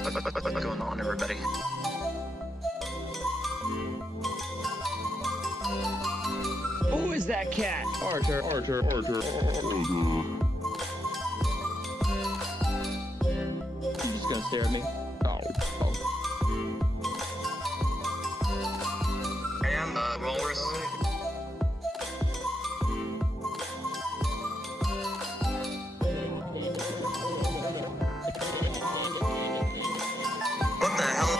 What's going on, everybody? Who is that cat? Archer. You're just gonna stare at me? Oh. I am Walrus. What the hell?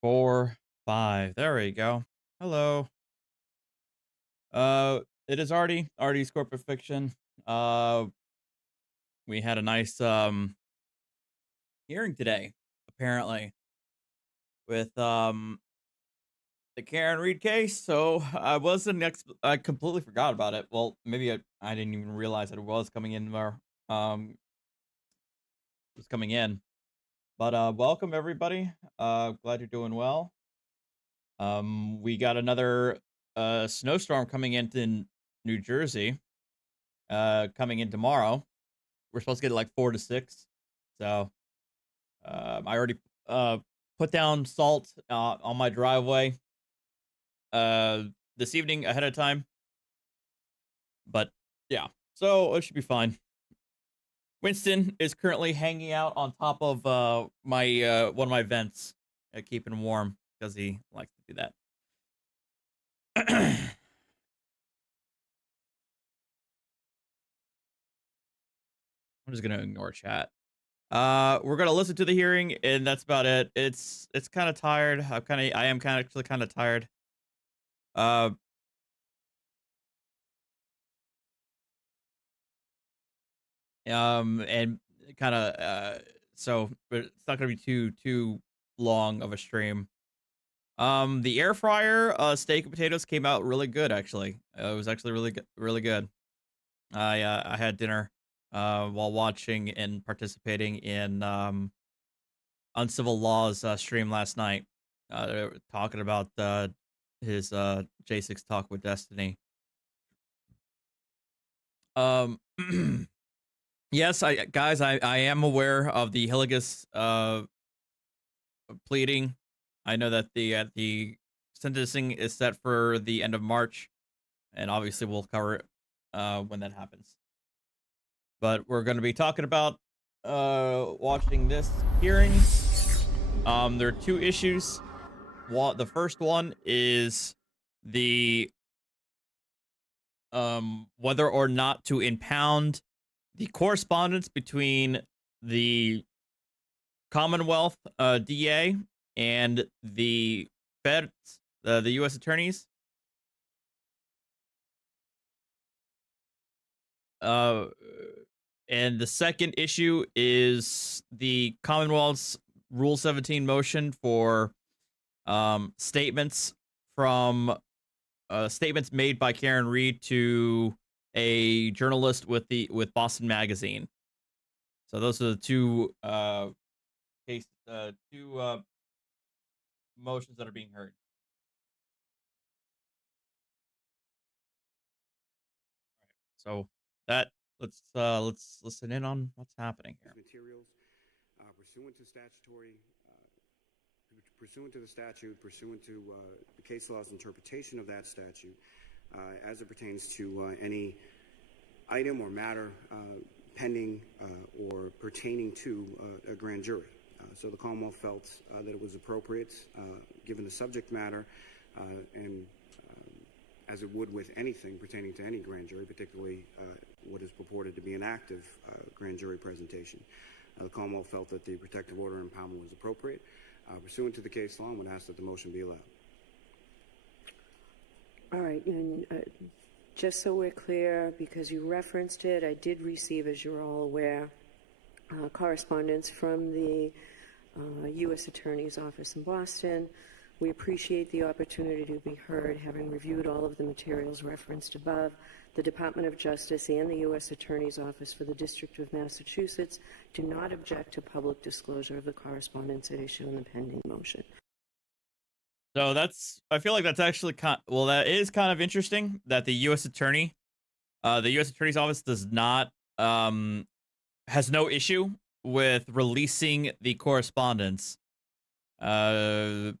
Four, five. There we go. Hello. It is Artie's Corporate Fiction. We had a nice hearing today, apparently, with the Karen Reed case. So I completely forgot about it. Well, maybe I didn't even realize that it was coming in there. Was coming in. But welcome everybody. Glad you're doing well. We got another snowstorm coming into New Jersey. Coming in tomorrow. We're supposed to get like 4 to 6. So I already put down salt on my driveway this evening ahead of time. But yeah, so it should be fine. Winston is currently hanging out on top of my one of my vents, keeping warm because he likes to do that. I'm just gonna ignore chat. We're gonna listen to the hearing, and that's about it. It's kind of tired. I am kind of tired. And kind of so, but it's not gonna be too long of a stream. The air fryer steak and potatoes came out really good, actually. It was actually really good. I had dinner while watching and participating in Uncivil Law's stream last night. They were talking about his J6 talk with Destiny. Yes, guys, I am aware of the Hillegas pleading. I know that the sentencing is set for the end of March, and obviously we'll cover it when that happens. But we're going to be talking about watching this hearing. There are 2 issues. The first one is the whether or not to impound the correspondence between the Commonwealth DA and the feds, the U.S. attorneys. And the second issue is the Commonwealth's Rule 17 motion for statements made by Karen Reed to a journalist with Boston Magazine. So those are the two motions that are being heard. So that let's listen in on what's happening here. Materials pursuant to the statute, pursuant to the case law's interpretation of that statute, as it pertains to any item or matter pending or pertaining to a grand jury. So the Commonwealth felt that it was appropriate, given the subject matter, and as it would with anything pertaining to any grand jury, particularly what is purported to be an active grand jury presentation. The Commonwealth felt that the protective order impoundment was appropriate. Pursuant to the case law, and would ask that the motion be allowed. All right, and just so we're clear, because you referenced it, I did receive, as you're all aware, correspondence from the U.S. Attorney's Office in Boston. We appreciate the opportunity to be heard, having reviewed all of the materials referenced above. The Department of Justice and the U.S. Attorney's Office for the District of Massachusetts do not object to public disclosure of the correspondence at issue in the pending motion. So I feel like that's actually that is kind of interesting that the U.S. Attorney's Office does not, has no issue with releasing the correspondence. I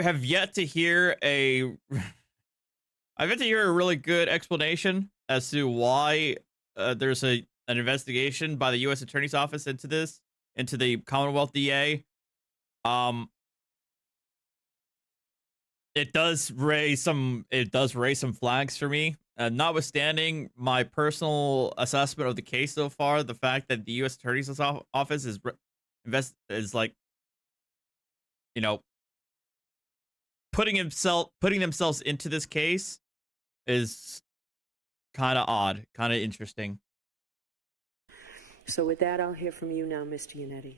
have yet to hear a really good explanation as to why there's an investigation by the U.S. Attorney's Office into the Commonwealth DA. It does raise some flags for me. Notwithstanding my personal assessment of the case so far, the fact that the U.S. Attorney's Office is like, you know, putting themselves into this case is kind of odd, kind of interesting. So with that, I'll hear from you now, Mr. Yannetti.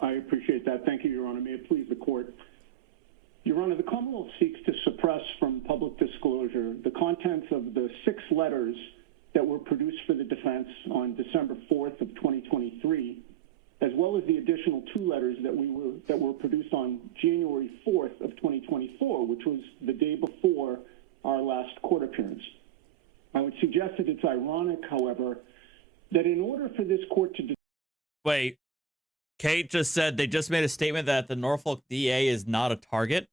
I appreciate that. Thank you, Your Honor. May it please the court. Your Honor, the Commonwealth seeks to suppress from public disclosure the contents of the 6 letters that were produced for the defense on December 4th of 2023, as well as the additional 2 letters that were produced on January 4th of 2024, which was the day before our last court appearance. I would suggest that it's ironic, however, that in order for this court to... Wait, Kate just said they just made a statement that the Norfolk DA is not a target.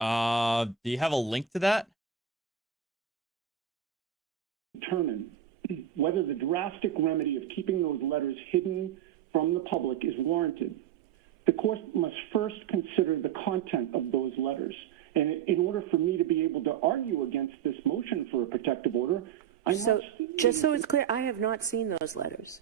Do you have a link to that? Determine whether the drastic remedy of keeping those letters hidden from the public is warranted. The court must first consider the content of those letters. And in order for me to be able to argue against this motion for a protective order, just so it's clear, I have not seen those letters.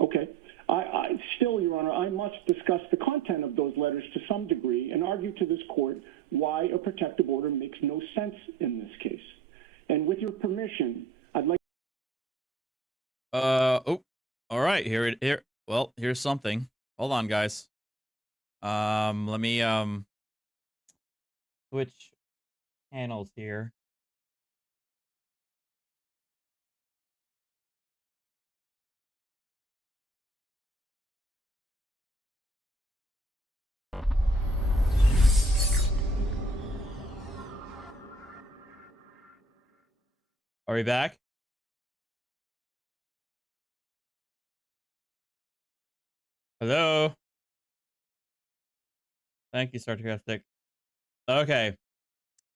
Okay. I still, Your Honor, I must discuss the content of those letters to some degree and argue to this court why a protective order makes no sense in this case. And with your permission, I'd like... All right, well, here's something. Hold on, guys. Let me, switch panels here. Are we back? Hello? Thank you, Sarcastic. Okay.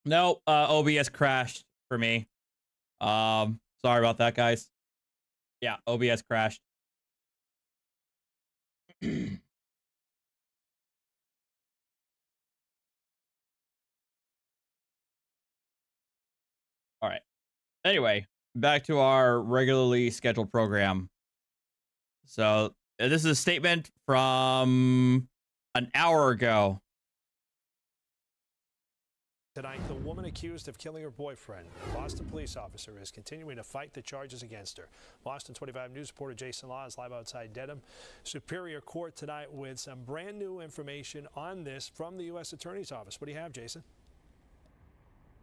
No, OBS crashed for me. Sorry about that, guys. Yeah, OBS crashed. All right. Anyway, back to our regularly scheduled program. So this is a statement from an hour ago. Tonight, the woman accused of killing her boyfriend, a Boston police officer, is continuing to fight the charges against her. Boston 25 News reporter Jason Law is live outside Dedham Superior Court tonight with some brand new information on this from the U.S. Attorney's Office. What do you have, Jason?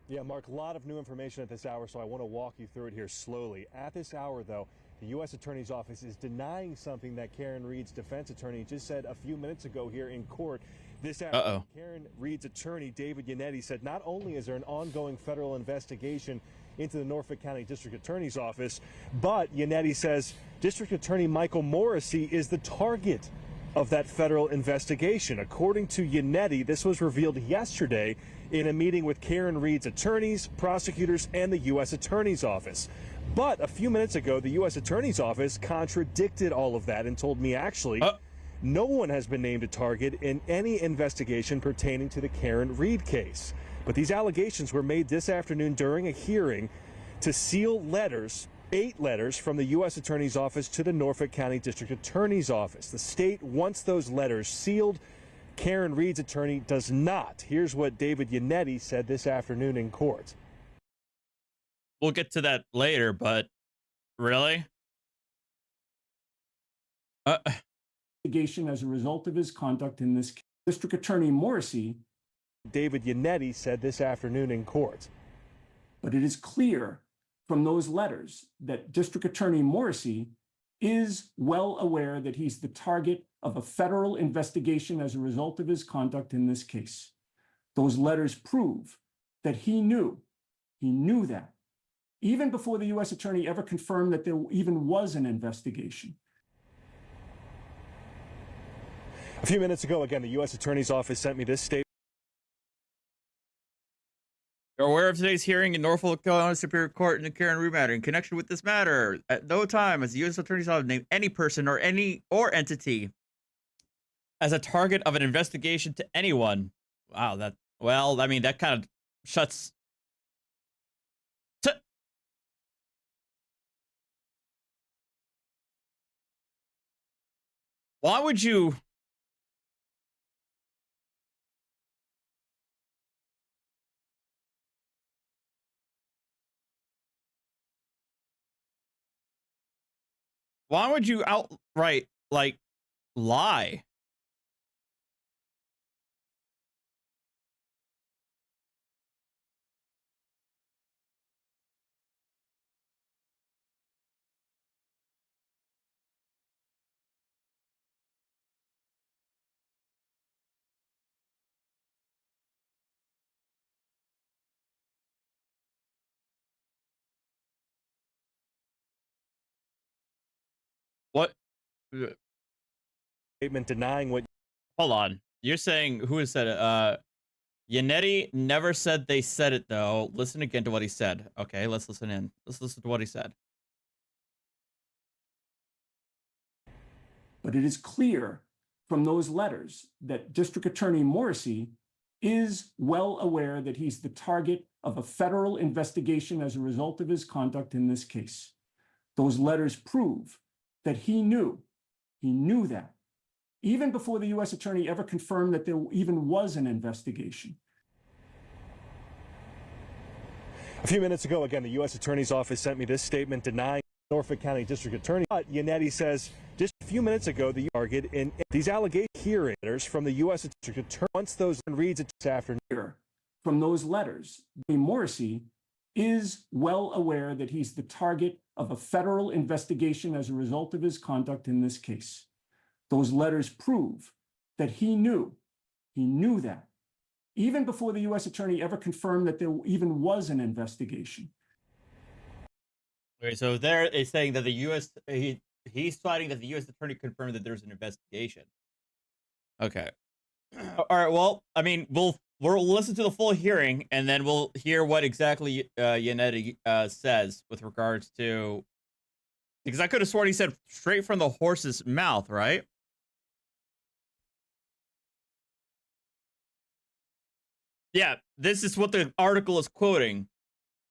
Yeah, Mark, a lot of new information at this hour, so I want to walk you through it here slowly. At this hour, though, the U.S. Attorney's Office is denying something that Karen Reed's defense attorney just said a few minutes ago here in court. This afternoon, Karen Reed's attorney, David Yannetti, said not only is there an ongoing federal investigation into the Norfolk County District Attorney's Office, but Yannetti says District Attorney Michael Morrissey is the target of that federal investigation. According to Yannetti, this was revealed yesterday in a meeting with Karen Reed's attorneys, prosecutors, and the U.S. Attorney's Office. But a few minutes ago, the U.S. Attorney's Office contradicted all of that and told me actually no one has been named a target in any investigation pertaining to the Karen Reed case. But these allegations were made this afternoon during a hearing to seal letters, 8 letters from the U.S. Attorney's Office to the Norfolk County District Attorney's Office. The state wants those letters sealed. Karen Reed's attorney does not. Here's what David Yannetti said this afternoon in court. We'll get to that later, but really? Investigation as a result of his conduct in this case. District Attorney Morrissey. David Yannetti said this afternoon in court. But it is clear from those letters that District Attorney Morrissey is well aware that he's the target of a federal investigation as a result of his conduct in this case. Those letters prove that he knew that, even before the U.S. Attorney ever confirmed that there even was an investigation. A few minutes ago, again, the U.S. Attorney's Office sent me this statement. You're aware of today's hearing in Norfolk County Superior Court in the Karen Reed matter. In connection with this matter, at no time has the U.S. Attorney's Office named any person or entity as a target of an investigation to anyone. Wow, that kind of shuts. Why would you? Why would you outright, lie? What? Statement denying what. Hold on. You're saying who has said it? Yannetti never said they said it, though. Listen again to what he said. Okay, let's listen in. Let's listen to what he said. But it is clear from those letters that District Attorney Morrissey is well aware that he's the target of a federal investigation as a result of his conduct in this case. Those letters prove that he knew that, even before the U.S. Attorney ever confirmed that there even was an investigation. A few minutes ago, again, the U.S. Attorney's Office sent me this statement denying Norfolk County District Attorney. But Yannetti says just a few minutes ago, the target in these allegation hearing letters from the U.S. District Attorney. Once those reads it this afternoon. From those letters, Morrissey is well aware that he's the target of a federal investigation as a result of his conduct in this case. Those letters prove that he knew that, even before the U.S. Attorney ever confirmed that there even was an investigation. Okay, so there is saying that the U.S. He's citing that the U.S. Attorney confirmed that there's an investigation. Okay. All right. Well, I mean, we'll listen to the full hearing, and then we'll hear what exactly Yannetti says with regards to, because I could have sworn he said straight from the horse's mouth, right? Yeah, this is what the article is quoting.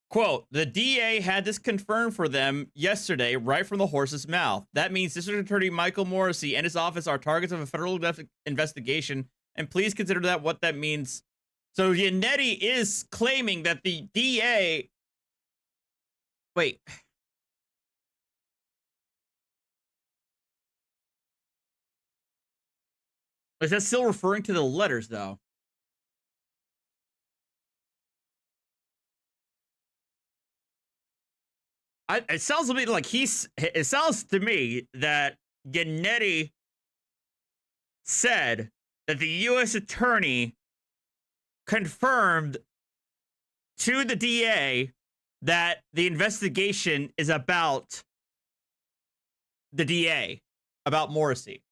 Quote, the DA had this confirmed for them yesterday right from the horse's mouth. That means District Attorney Michael Morrissey and his office are targets of a federal investigation, and please consider that what that means. So Yannetti is claiming that the DA... Wait. Is that still referring to the letters, though? it sounds to me like it sounds to me that Gannetti said that the U.S. attorney confirmed to the DA that the investigation is about the DA, about Morrissey.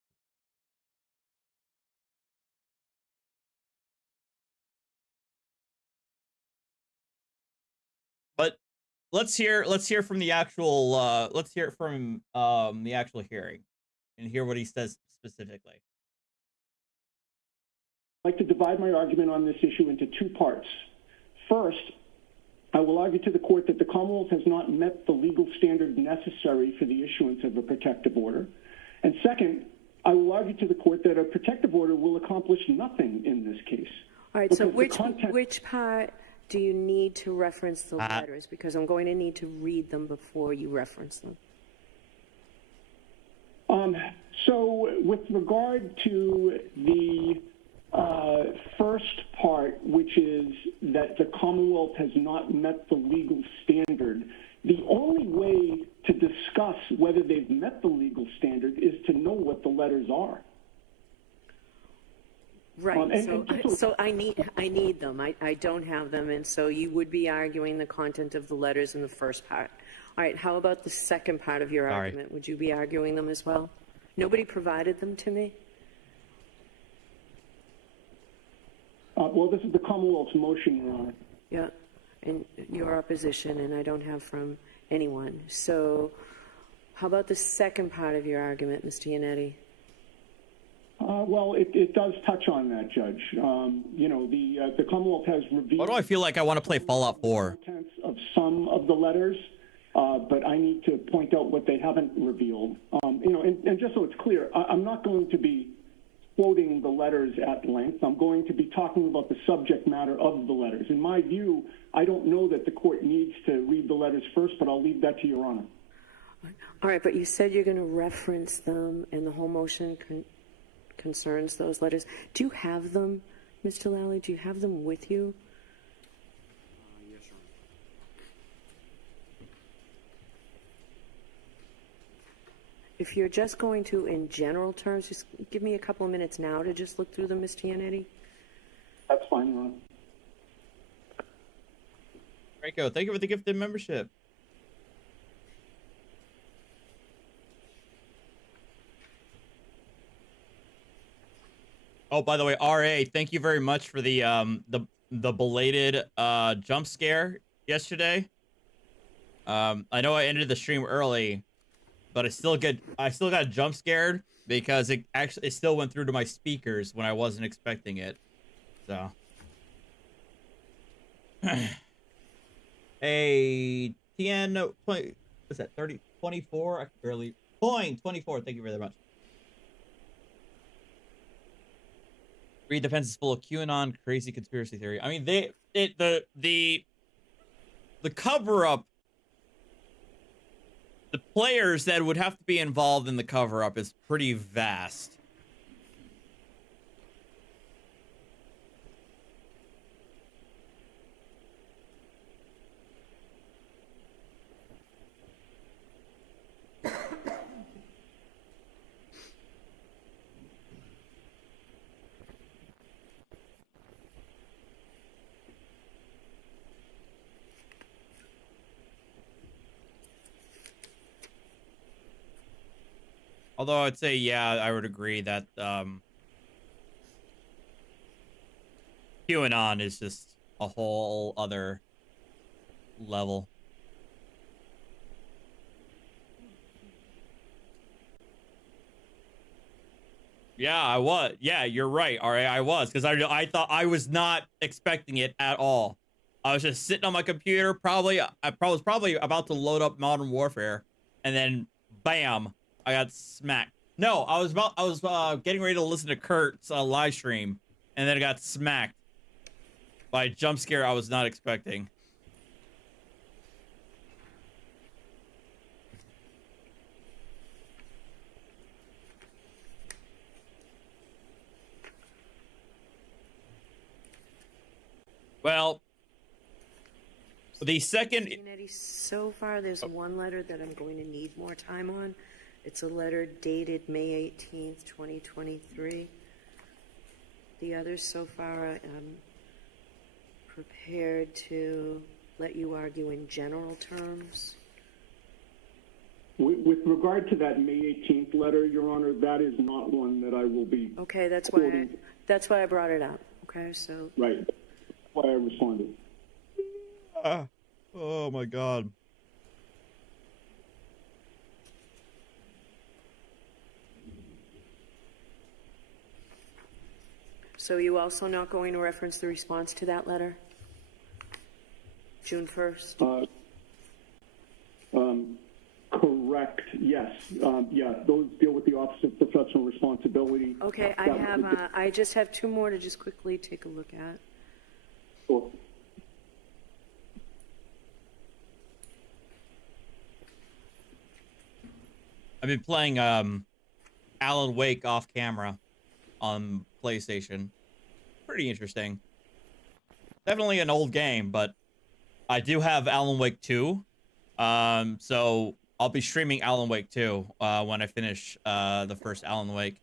But let's hear from the actual let's hear it from the actual hearing and hear what he says specifically. I'd like to divide my argument on this issue into two parts. First, I will argue to the court that the Commonwealth has not met the legal standard necessary for the issuance of a protective order. And second, I will argue to the court that a protective order will accomplish nothing in this case. All right, so which part do you need to reference the letters? Because I'm going to need to read them before you reference them. So with regard to the first part, which is that the Commonwealth has not met the legal standard, the only way to discuss whether they've met the legal standard is to know what the letters are. Right. So I need them. I don't have them, and so you would be arguing the content of the letters in the first part. All right. How about the second part of your argument? Would you be arguing them as well? Nobody provided them to me. Well, this is the Commonwealth's motion, Your Honor. Yeah, and your opposition, and I don't have from anyone. So how about the second part of your argument, Mr. Yannetti? Well, it does touch on that, Judge. You know, the Commonwealth has revealed... Why do I feel like I want to play Fallout 4? ...contents of some of the letters, but I need to point out what they haven't revealed. You know, and just so it's clear, I'm not going to be quoting the letters at length. I'm going to be talking about the subject matter of the letters. In my view, I don't know that the court needs to read the letters first, but I'll leave that to Your Honor. All right, but you said you're going to reference them, and the whole motion concerns those letters. Do you have them, Mr. Lally? Do you have them with you? Yes, Your Honor. If you're just going to, in general terms, just give me a couple of minutes now to just look through them, Mr. Yannetti. That's fine, Your Honor. Franco, thank you for the gifted membership. Oh, by the way, RA, thank you very much for the belated jump scare yesterday. I know I ended the stream early, but I still got jump scared because it still went through to my speakers when I wasn't expecting it. So a TN what's that, 30 24? I can barely point 24. Thank you very much. Read Defense is full of QAnon crazy conspiracy theory. I mean, the cover up, the players that would have to be involved in the cover up is pretty vast. Although I'd say, yeah, I would agree that QAnon is just a whole other level. Yeah, I was. Yeah, you're right. All right, I was, because I thought I was not expecting it at all. I was just sitting on my computer, I was probably about to load up Modern Warfare, and then bam, I got smacked. No, I was getting ready to listen to Kurt's live stream, and then I got smacked by a jump scare I was not expecting. Well, The second, Eddie, so far there's one letter that I'm going to need more time on. It's a letter dated May 18th, 2023. The others so far I'm prepared to let you argue in general terms. With regard to that May 18th letter, Your Honor, that is not one that I will be. Okay, that's why I brought it up. Okay, so. Right. That's why I responded. oh my God. So you also not going to reference the response to that letter? June 1st? Correct, yes. Yeah, those deal with the Office of Professional Responsibility. Okay, I just have two more to just quickly take a look at. Sure. I've been playing Alan Wake off camera on PlayStation. Pretty interesting. Definitely an old game, but I do have Alan Wake 2. So I'll be streaming Alan Wake 2 when I finish the first Alan Wake.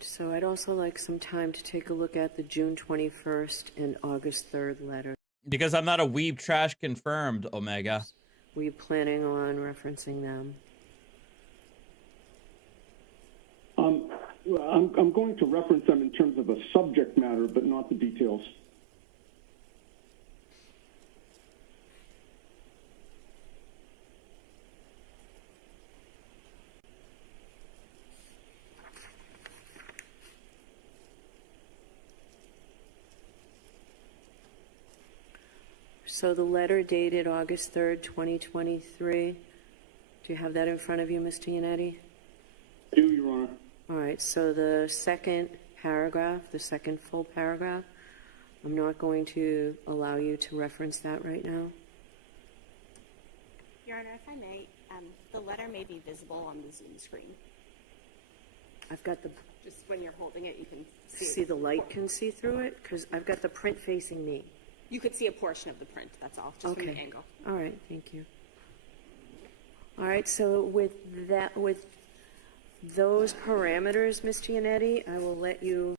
So I'd also like some time to take a look at the June 21st and August 3rd letter. Because I'm not a weeb trash confirmed, Omega. Were you planning on referencing them? I'm going to reference them in terms of a subject matter, but not the details. So the letter dated August 3rd, 2023. Do you have that in front of you, Mr. Yannetti? I do, Your Honor. All right, so the second paragraph, the second full paragraph, I'm not going to allow you to reference that right now. Your Honor, if I may, the letter may be visible on the Zoom screen. I've got the... Just when you're holding it, you can see the light can see through it? Because I've got the print facing me. You could see a portion of the print, that's all, just from the angle. All right, thank you. All right, so with those parameters, Mr. Yannetti, I will let you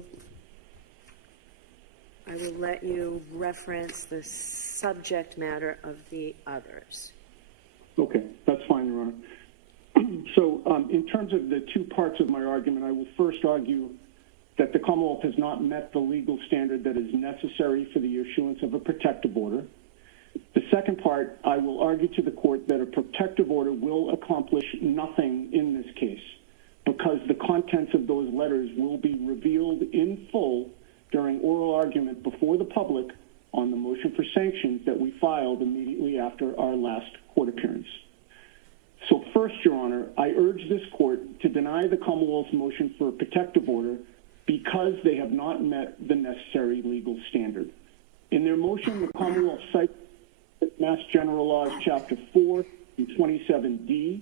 reference the subject matter of the others. Okay, that's fine, Your Honor. So in terms of the two parts of my argument, I will first argue that the Commonwealth has not met the legal standard that is necessary for the issuance of a protective order. The second part, I will argue to the court that a protective order will accomplish nothing in this case because the contents of those letters will be revealed in full during oral argument before the public on the motion for sanctions that we filed immediately after our last court appearance. So first, Your Honor, I urge this court to deny the Commonwealth's motion for a protective order because they have not met the necessary legal standard. In their motion, the Commonwealth cites Mass General Laws Chapter 4 and 27D,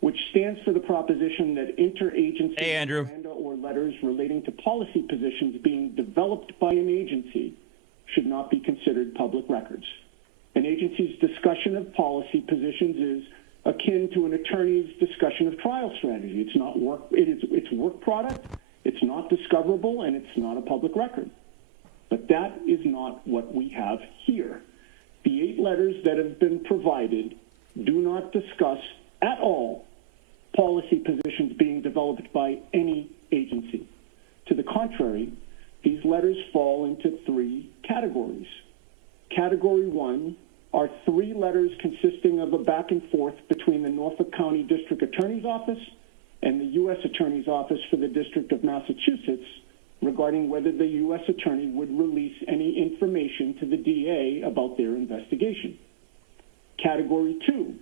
which stands for the proposition that interagency memoranda or letters relating to policy positions being developed by an agency should not be considered public records. An agency's discussion of policy positions is akin to an attorney's discussion of trial strategy. It's not work, it's work product. It's not discoverable, and it's not a public record. But that is not what we have here. The 8 letters that have been provided do not discuss at all policy positions being developed by any agency. To the contrary, these letters fall into 3 categories. Category 1 are 3 letters consisting of a back and forth between the Norfolk County District Attorney's Office and the U.S. Attorney's Office for the District of Massachusetts regarding whether the U.S. Attorney would release any information to the DA about their investigation. Category 2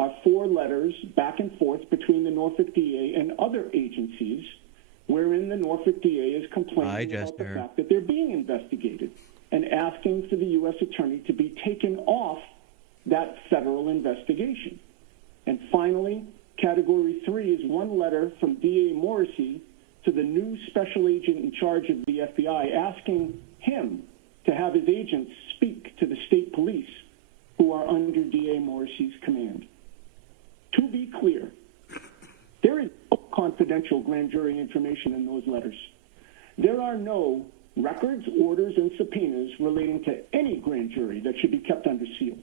are 4 letters back and forth between the Norfolk DA and other agencies wherein the Norfolk DA is complaining about the fact that they're being investigated and asking for the U.S. Attorney to be taken off that federal investigation. And finally, Category 3 is 1 letter from DA Morrissey to the new special agent in charge of the FBI asking him to have his agents speak to the state police who are under DA Morrissey's command. To be clear, there is no confidential grand jury information in those letters. There are no records, orders, and subpoenas relating to any grand jury that should be kept under seal.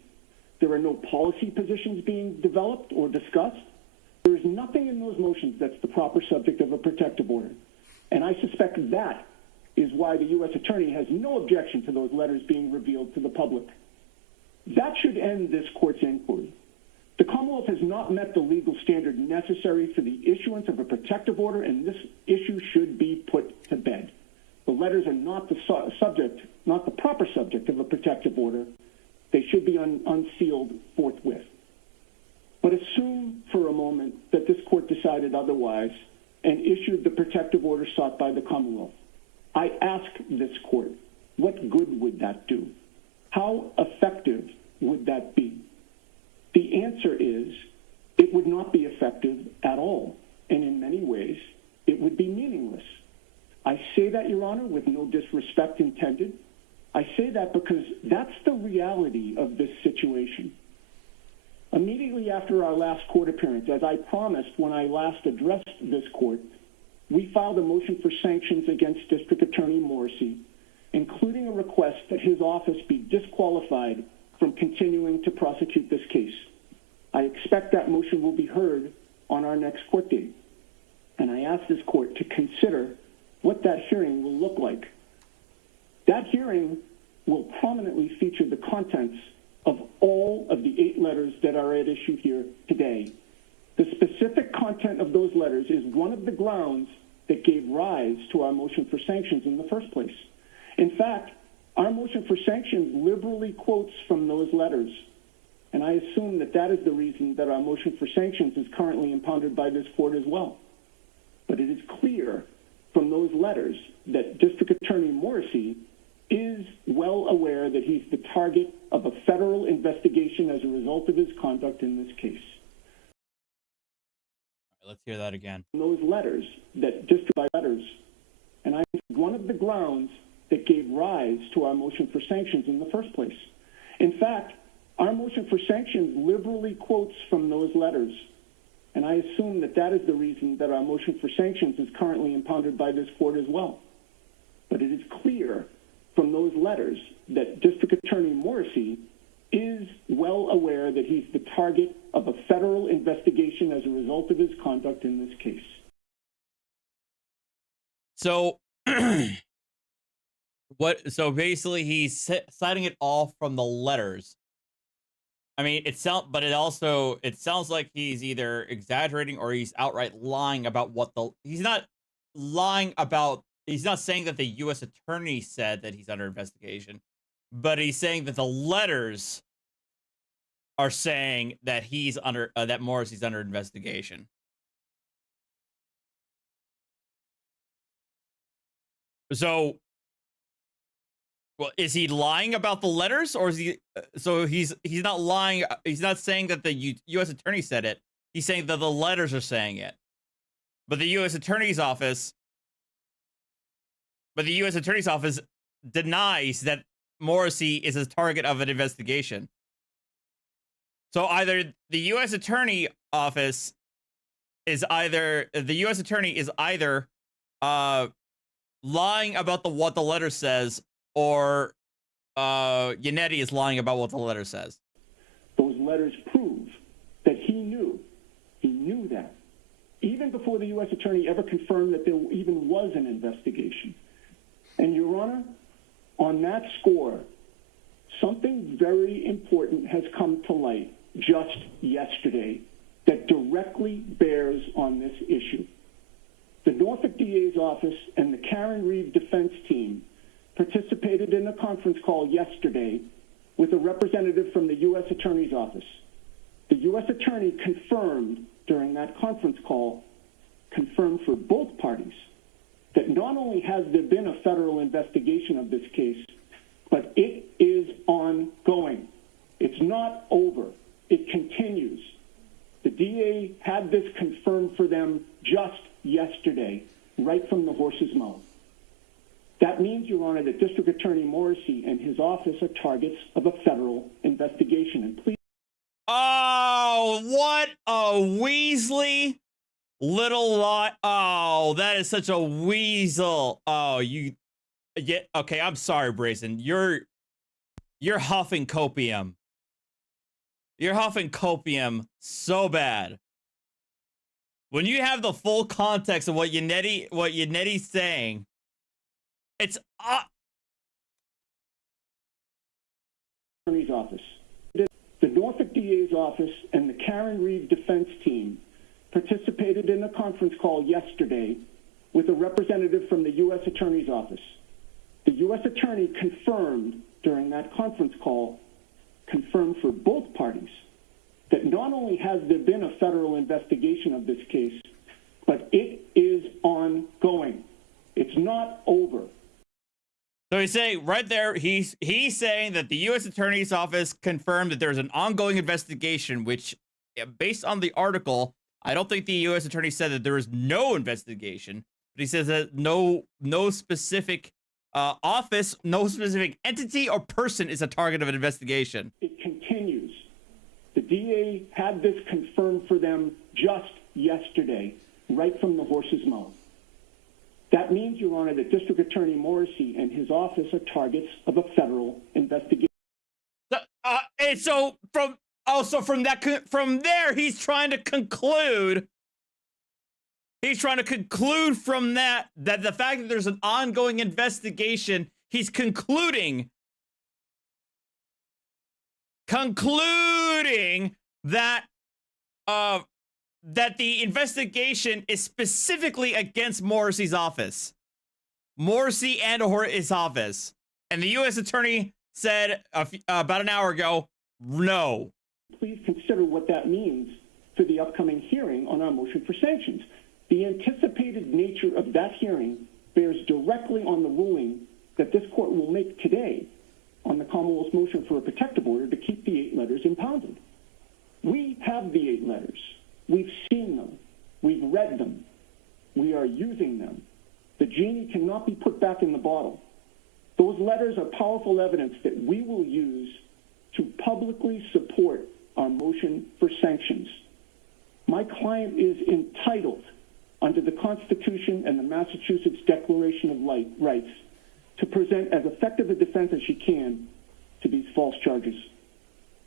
There are no policy positions being developed or discussed. There is nothing in those motions that's the proper subject of a protective order. And I suspect that is why the U.S. Attorney has no objection to those letters being revealed to the public. That should end this court's inquiry. The Commonwealth has not met the legal standard necessary for the issuance of a protective order, and this issue should be put to bed. The letters are not the subject, not the proper subject of a protective order. They should be unsealed forthwith. But assume for a moment that this court decided otherwise and issued the protective order sought by the Commonwealth. I ask this court, what good would that do? How effective would that be? The answer is, it would not be effective at all, and in many ways, it would be meaningless. I say that, Your Honor, with no disrespect intended. I say that because that's the reality of this situation. Immediately after our last court appearance, as I promised when I last addressed this court, we filed a motion for sanctions against District Attorney Morrissey, including a request that his office be disqualified from continuing to prosecute this case. I expect that motion will be heard on our next court date. And I ask this court to consider what that hearing will look like. That hearing will prominently feature the contents of all of the 8 letters that are at issue here today. The specific content of those letters is one of the grounds that gave rise to our motion for sanctions in the first place. In fact, our motion for sanctions liberally quotes from those letters, and I assume that that is the reason that our motion for sanctions is currently impounded by this court as well. But it is clear from those letters that District Attorney Morrissey is well aware that he's the target of a federal investigation as a result of his conduct in this case. Let's hear that again. Those letters that district letters, and I one of the grounds that gave rise to our motion for sanctions in the first place. In fact, our motion for sanctions liberally quotes from those letters, and I assume that that is the reason that our motion for sanctions is currently impounded by this court as well. But it is clear from those letters that District Attorney Morrissey is well aware that he's the target of a federal investigation as a result of his conduct in this case. So, so basically he's citing it all from the letters. I mean, it sounds like he's either exaggerating or he's outright lying about he's not saying that the U.S. Attorney said that he's under investigation, but he's saying that the letters are saying that that Morrissey's under investigation. So, well, is he lying about the letters, or is he? So he's not lying. He's not saying that the U.S. Attorney said it. He's saying that the letters are saying it. But the U.S. Attorney's office denies that Morrissey is a target of an investigation. So either the U.S. Attorney office is either lying about what the letter says, or Yannetti is lying about what the letter says. Those letters prove that he knew that, even before the U.S. Attorney ever confirmed that there even was an investigation. And, Your Honor, on that score, something very important has come to light just yesterday that directly bears on this issue. The Norfolk DA's office and the Karen Reeve defense team participated in a conference call yesterday with a representative from the U.S. Attorney's office. The U.S. Attorney confirmed during that conference call, confirmed for both parties, that not only has there been a federal investigation of this case, but it is ongoing. It's not over. It continues. The DA had this confirmed for them just yesterday, right from the horse's mouth. That means, Your Honor, that District Attorney Morrissey and his office are targets of a federal investigation. And please. Oh, what a Weasley little lot. Oh, that is such a weasel. Oh, you. Yeah. Okay. I'm sorry, Brazen. You're huffing copium. You're huffing copium so bad. When you have the full context of what Yannetti's saying, it's Attorney's office. The Norfolk DA's office and the Karen Reed defense team participated in a conference call yesterday with a representative from the U.S. Attorney's office. The U.S. Attorney confirmed during that conference call, confirmed for both parties, that not only has there been a federal investigation of this case, but it is ongoing. It's not over. So he's saying right there, he's saying that the U.S. Attorney's Office confirmed that there's an ongoing investigation, which, based on the article, I don't think the U.S. Attorney said that there is no investigation, but he says that no specific office, no specific entity or person is a target of an investigation. It continues. The DA had this confirmed for them just yesterday, right from the horse's mouth. That means, Your Honor, that District Attorney Morrissey and his office are targets of a federal investigation. And so from there, he's trying to conclude. He's trying to conclude from that the fact that there's an ongoing investigation, he's concluding that that the investigation is specifically against Morrissey's office, Morrissey and or his office. And the U.S. Attorney said about an hour ago, no. Please consider what that means for the upcoming hearing on our motion for sanctions. The anticipated nature of that hearing bears directly on the ruling that this court will make today on the Commonwealth's motion for a protective order to keep the 8 letters impounded. We have the 8 letters. We've seen them. We've read them. We are using them. The genie cannot be put back in the bottle. Those letters are powerful evidence that we will use to publicly support our motion for sanctions. My client is entitled, under the Constitution and the Massachusetts Declaration of Rights, to present as effective a defense as she can to these false charges.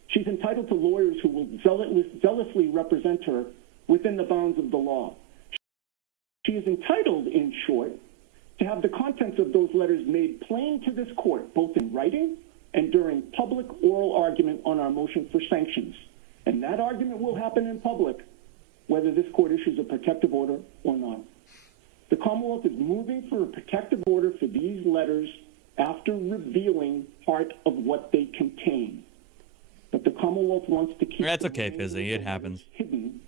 She's entitled to lawyers who will zealously represent her within the bounds of the law. She is entitled, in short, to have the contents of those letters made plain to this court, both in writing and during public oral argument on our motion for sanctions. And that argument will happen in public, whether this court issues a protective order or not. The Commonwealth is moving for a protective order for these letters after revealing part of what they contain. But the Commonwealth wants to keep that's okay, Fizzy. It happens. Hidden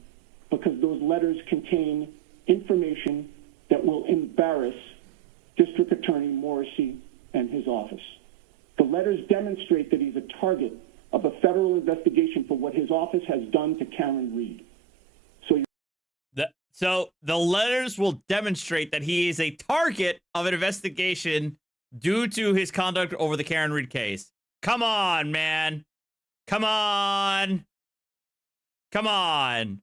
because those letters contain information that will embarrass District Attorney Morrissey and his office. The letters demonstrate that he's a target of a federal investigation for what his office has done to Karen Reed. So the letters will demonstrate that he is a target of an investigation due to his conduct over the Karen Reed case. Come on, man. Come on. Come on.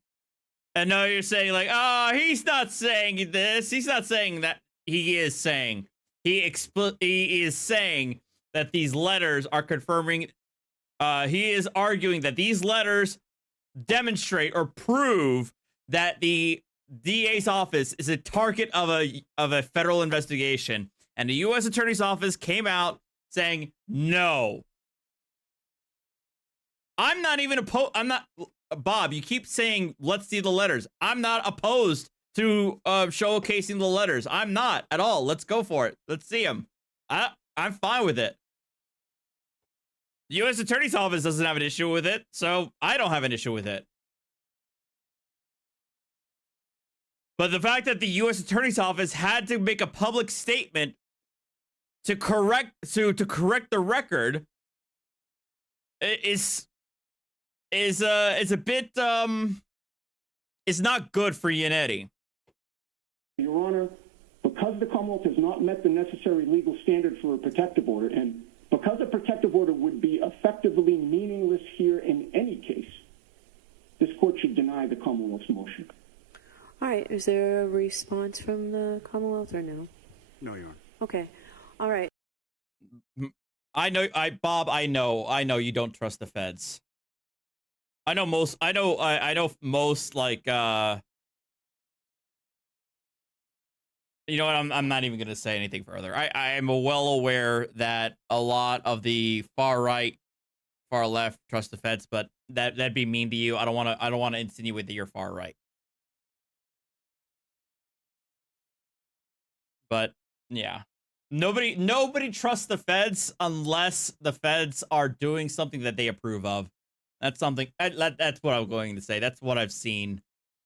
And now you're saying like, oh, he's not saying this. He's not saying that. He is saying. He is saying that these letters are confirming. He is arguing that these letters demonstrate or prove that the DA's office is a target of a federal investigation. And the U.S. Attorney's Office came out saying, no. I'm not even opposed. I'm not, Bob, you keep saying, let's see the letters. I'm not opposed to showcasing the letters. I'm not at all. Let's go for it. Let's see them. I'm fine with it. The U.S. Attorney's Office doesn't have an issue with it, so I don't have an issue with it. But the fact that the U.S. Attorney's Office had to make a public statement to correct the record is a bit is not good for Yannetti. Your Honor, because the Commonwealth has not met the necessary legal standard for a protective order, and because a protective order would be effectively meaningless here in any case, this court should deny the Commonwealth's motion. All right, is there a response from the Commonwealth or no? No, Your Honor. Okay, all right. Bob, I know you don't trust the feds. I know most like you know what, I'm not even gonna say anything further. I am well aware that a lot of the far right, far left trust the feds, but that'd be mean to you. I don't wanna insinuate that you're far right. But yeah. Nobody trusts the feds unless the feds are doing something that they approve of. That's what I'm going to say. That's what I've seen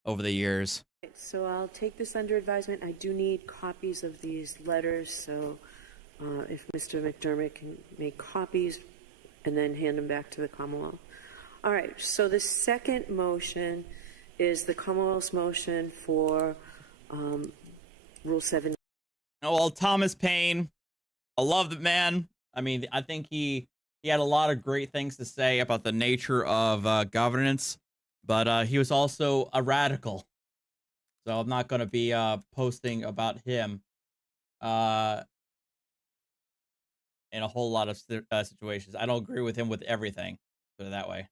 over the years. So I'll take this under advisement. I do need copies of these letters, so if Mr. McDermott can make copies and then hand them back to the Commonwealth. All right, so the second motion is the Commonwealth's motion for Rule 7. Oh, well, Thomas Paine, I love the man. I mean, I think he had a lot of great things to say about the nature of governance, but he was also a radical. So I'm not going to be posting about him in a whole lot of situations. I don't agree with him with everything, put it that way.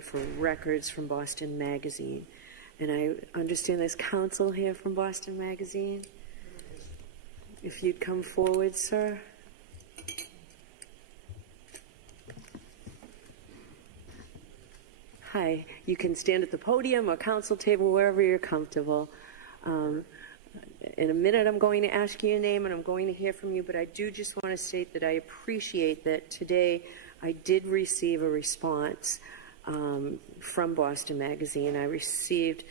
For records from Boston Magazine. And I understand there's counsel here from Boston Magazine. If you'd come forward, sir. Hi, you can stand at the podium or council table, wherever you're comfortable. In a minute, I'm going to ask you your name and I'm going to hear from you, but I do just want to state that I appreciate that today I did receive a response from Boston Magazine. I received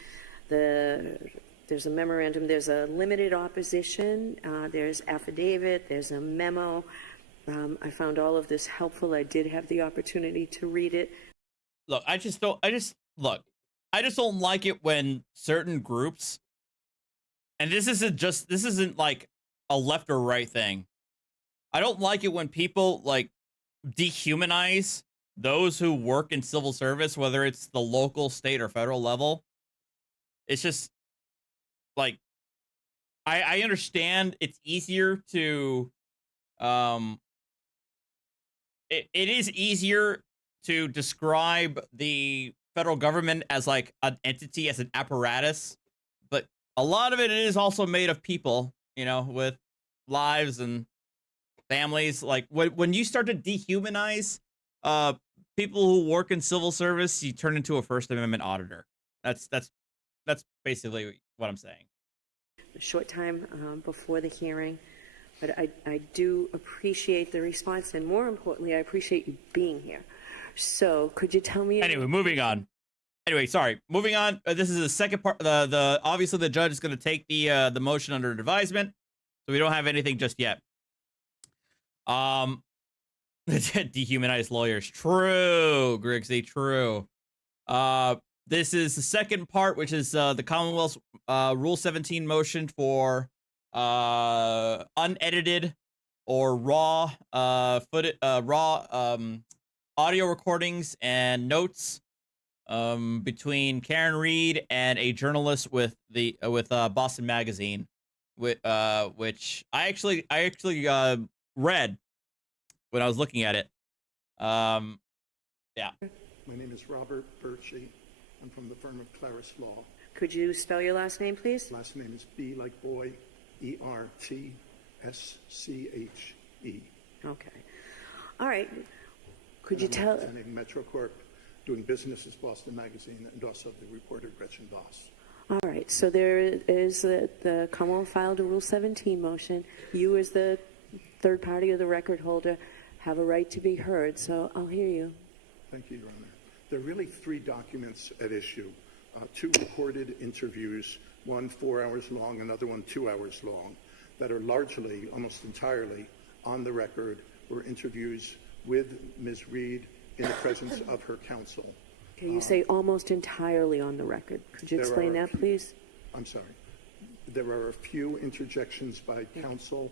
there's a memorandum, there's a limited opposition, there's affidavit, there's a memo. I found all of this helpful. I did have the opportunity to read it. Look, I just don't like it when certain groups, and this isn't like a left or right thing. I don't like it when people like dehumanize those who work in civil service, whether it's the local, state, or federal level. It's just like, I understand it's easier to, it is easier to describe the federal government as like an entity, as an apparatus, but a lot of it is also made of people, you know, with lives and families. Like when you start to dehumanize people who work in civil service, you turn into a First Amendment auditor. That's basically what I'm saying. A short time before the hearing, but I do appreciate the response, and more importantly, I appreciate you being here. So could you tell me? Anyway, moving on. Anyway, sorry. Moving on. This is the second part. The obviously the judge is going to take the motion under advisement, so we don't have anything just yet. Dehumanized lawyers. True, Griggsy. True. This is the second part, which is the Commonwealth's Rule 17 motion for unedited or raw audio recordings and notes between Karen Reed and a journalist with Boston Magazine, which I actually read when I was looking at it. Yeah. My name is Robert Birchie. I'm from the firm of Claris Law. Could you spell your last name, please? Last name is B like boy, E-R-T-S-C-H-E. Okay. All right. Could you tell? Representing MetroCorp, doing business as Boston Magazine, and also the reporter Gretchen Voss. All right. So there is the Commonwealth filed a Rule 17 motion. You, as the third party or the record holder, have a right to be heard. So I'll hear you. Thank you, Your Honor. There are really three documents at issue. two recorded interviews, one 4 hours long, another one 2 hours long, that are largely, almost entirely, on the record, were interviews with Ms. Reed in the presence of her counsel. Okay, you say almost entirely on the record. Could you explain that, please? I'm sorry. There are a few interjections by counsel,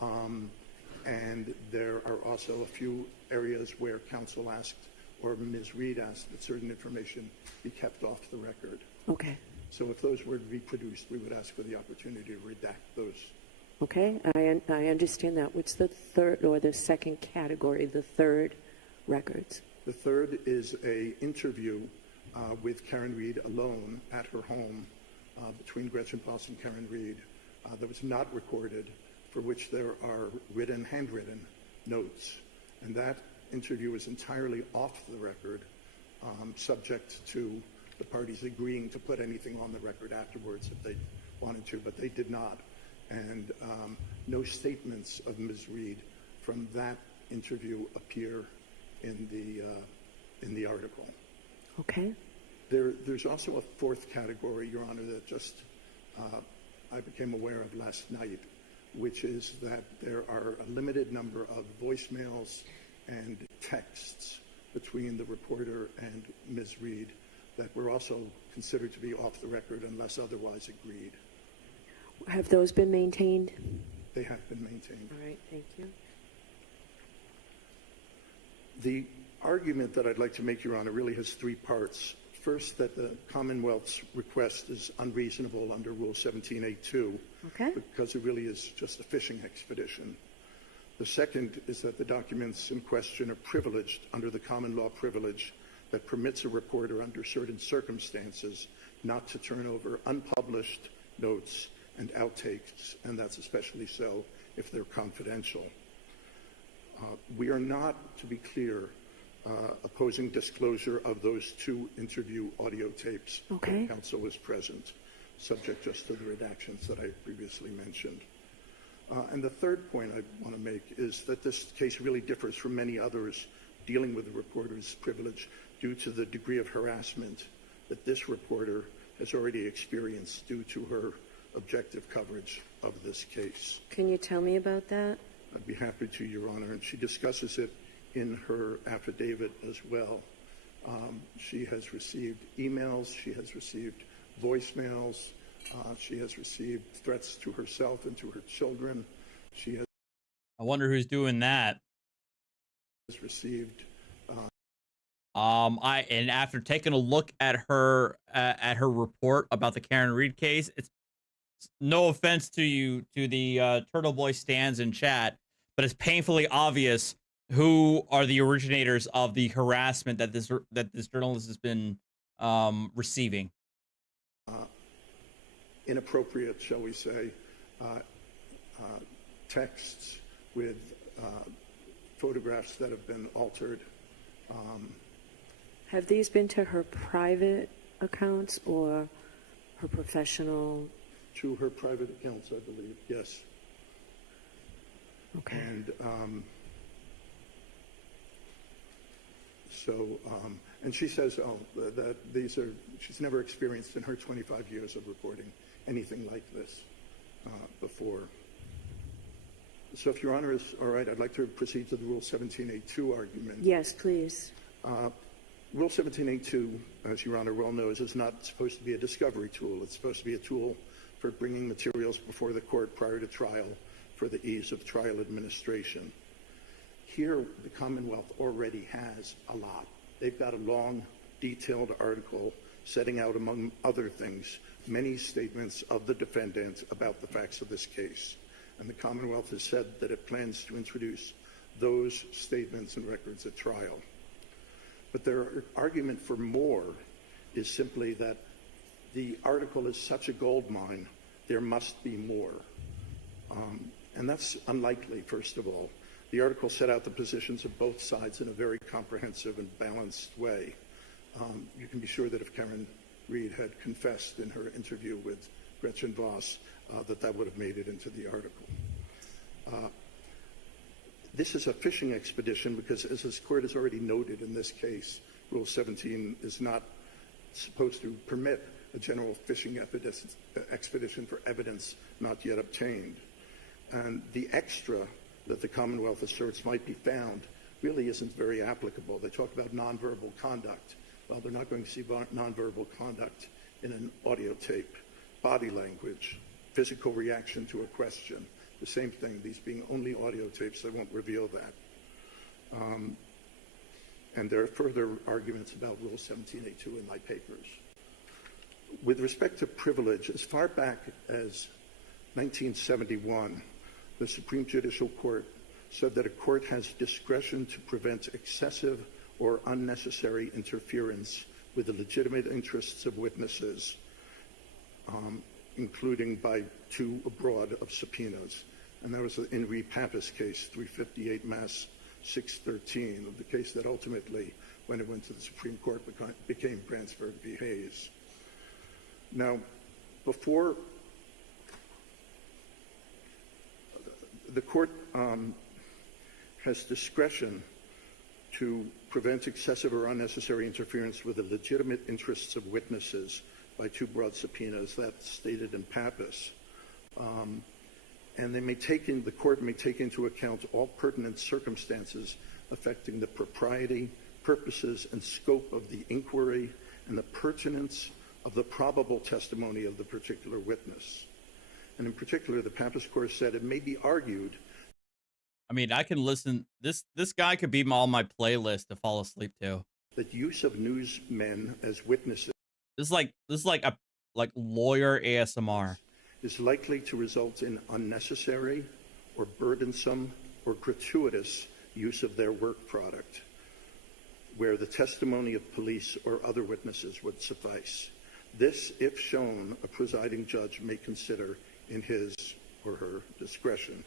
and there are also a few areas where counsel asked, or Ms. Reed asked, that certain information be kept off the record. Okay. So if those were to be produced, we would ask for the opportunity to redact those. Okay, I understand that. What's the third or the second category, the third records? The third is a interview with Karen Reed alone at her home between Gretchen Voss and Karen Reed that was not recorded, for which there are handwritten notes. And that interview is entirely off the record, subject to the parties agreeing to put anything on the record afterwards if they wanted to, but they did not. And no statements of Ms. Reed from that interview appear in the article. Okay. There's also a fourth category, Your Honor, that just I became aware of last night, which is that there are a limited number of voicemails and texts between the reporter and Ms. Reed that were also considered to be off the record unless otherwise agreed. Have those been maintained? They have been maintained. All right, thank you. The argument that I'd like to make, Your Honor, really has three parts. First, that the Commonwealth's request is unreasonable under Rule 17A2, okay, because it really is just a fishing expedition. The second is that the documents in question are privileged under the common law privilege that permits a reporter under certain circumstances not to turn over unpublished notes and outtakes, and that's especially so if they're confidential. We are not, to be clear, opposing disclosure of those two interview audio tapes. Okay. Where counsel was present, subject just to the redactions that I previously mentioned. And the third point I want to make is that this case really differs from many others dealing with the reporter's privilege due to the degree of harassment that this reporter has already experienced due to her objective coverage of this case. Can you tell me about that? I'd be happy to, Your Honor, and she discusses it in her affidavit as well. She has received emails, she has received voicemails, she has received threats to herself and to her children. She has I wonder who's doing that. Received. And after taking a look at her report about the Karen Reed case, it's no offense to you, to the Turtle Boy stands in chat, but it's painfully obvious who are the originators of the harassment that this journalist has been receiving. Inappropriate, shall we say, texts with photographs that have been altered. Have these been to her private accounts or her professional? To her private accounts, I believe, yes. Okay. And and she says, that these are, she's never experienced in her 25 years of reporting anything like this before. So if Your Honor is all right, I'd like to proceed to the Rule 17A2 argument. Yes, please. Rule 17A2, as Your Honor well knows, is not supposed to be a discovery tool. It's supposed to be a tool for bringing materials before the court prior to trial for the ease of trial administration. Here, the Commonwealth already has a lot. They've got a long, detailed article setting out, among other things, many statements of the defendant about the facts of this case. And the Commonwealth has said that it plans to introduce those statements and records at trial. But their argument for more is simply that the article is such a gold mine, there must be more. And that's unlikely, first of all. The article set out the positions of both sides in a very comprehensive and balanced way. You can be sure that if Karen Reed had confessed in her interview with Gretchen Voss, that would have made it into the article. This is a fishing expedition because, as this court has already noted in this case, Rule 17 is not supposed to permit a general fishing expedition for evidence not yet obtained. And the extra that the Commonwealth asserts might be found really isn't very applicable. They talk about nonverbal conduct. Well, they're not going to see nonverbal conduct in an audio tape. Body language, physical reaction to a question, the same thing. These being only audio tapes, they won't reveal that. And there are further arguments about Rule 17a2 in my papers. With respect to privilege, as far back as 1971, the Supreme Judicial Court said that a court has discretion to prevent excessive or unnecessary interference with the legitimate interests of witnesses, including by too broad of subpoenas. And that was the In re Pappas case, 358 Mass 613, of the case that ultimately, when it went to the Supreme Court, became Brandsburg v. Hayes. Now, before the court has discretion to prevent excessive or unnecessary interference with the legitimate interests of witnesses by too broad subpoenas, that's stated in Pappas. And the court may take into account all pertinent circumstances affecting the propriety, purposes, and scope of the inquiry and the pertinence of the probable testimony of the particular witness. And in particular, the Pappas Court said it may be argued. I mean, I can listen. This guy could be on my playlist to fall asleep to. That use of newsmen as witnesses. This is like lawyer ASMR. Is likely to result in unnecessary or burdensome or gratuitous use of their work product, where the testimony of police or other witnesses would suffice. This, if shown, a presiding judge may consider in his or her discretion.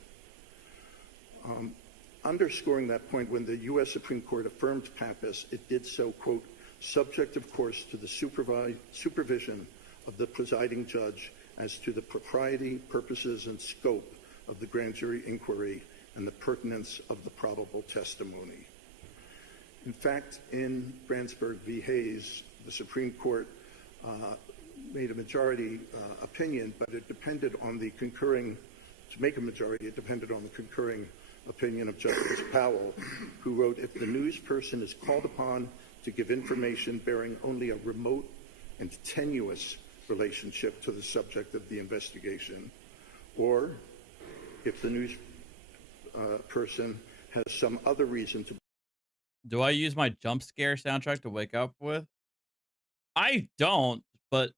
Underscoring that point, when the U.S. Supreme Court affirmed Pappas, it did so, quote, subject, of course, to the supervision of the presiding judge as to the propriety, purposes, and scope of the grand jury inquiry and the pertinence of the probable testimony. In fact, in Brandsburg v. Hayes, the Supreme Court made a majority opinion, but it depended on the concurring, to make a majority, it depended on the concurring opinion of Justice Powell, who wrote, if the news person is called upon to give information bearing only a remote and tenuous relationship to the subject of the investigation, or if the news person has some other reason to. Do I use my jump scare soundtrack to wake up with? I don't, but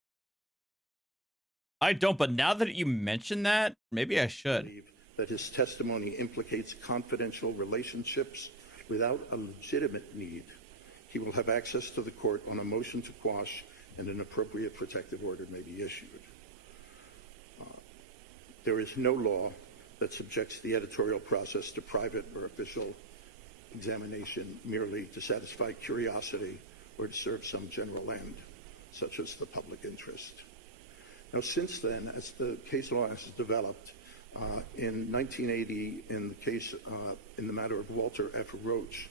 now that you mention that, maybe I should. That his testimony implicates confidential relationships without a legitimate need, he will have access to the court on a motion to quash, and an appropriate protective order may be issued. There is no law that subjects the editorial process to private or official examination merely to satisfy curiosity or to serve some general end, such as the public interest. Now, since then, as the case law has developed, in 1980, in the case, in the matter of Walter F. Roach,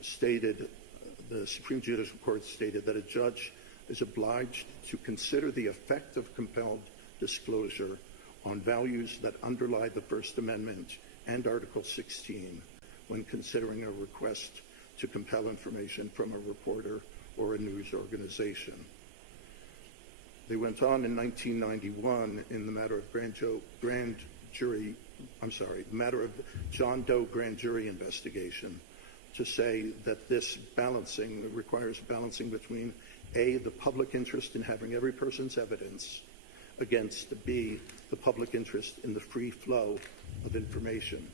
the Supreme Judicial Court stated that a judge is obliged to consider the effect of compelled disclosure on values that underlie the First Amendment and Article 16 when considering a request to compel information from a reporter or a news organization. They went on in 1991 in the matter of the matter of John Doe grand jury investigation to say that this balancing requires balancing between A, the public interest in having every person's evidence against B, the public interest in the free flow of information,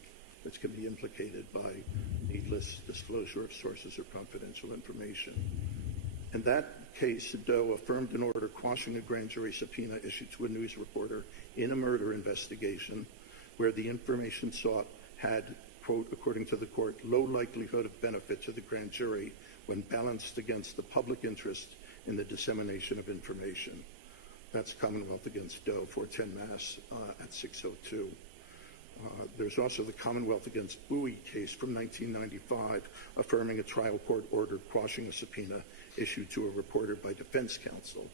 which can be implicated by needless disclosure of sources or confidential information. In that case, Doe affirmed an order quashing a grand jury subpoena issued to a news reporter in a murder investigation where the information sought had, quote, according to the court, low likelihood of benefit to the grand jury when balanced against the public interest in the dissemination of information. That's Commonwealth against Doe, 410 Mass at 602. There's also the Commonwealth against Bowie case from 1995, affirming a trial court order quashing a subpoena issued to a reporter by defense counsel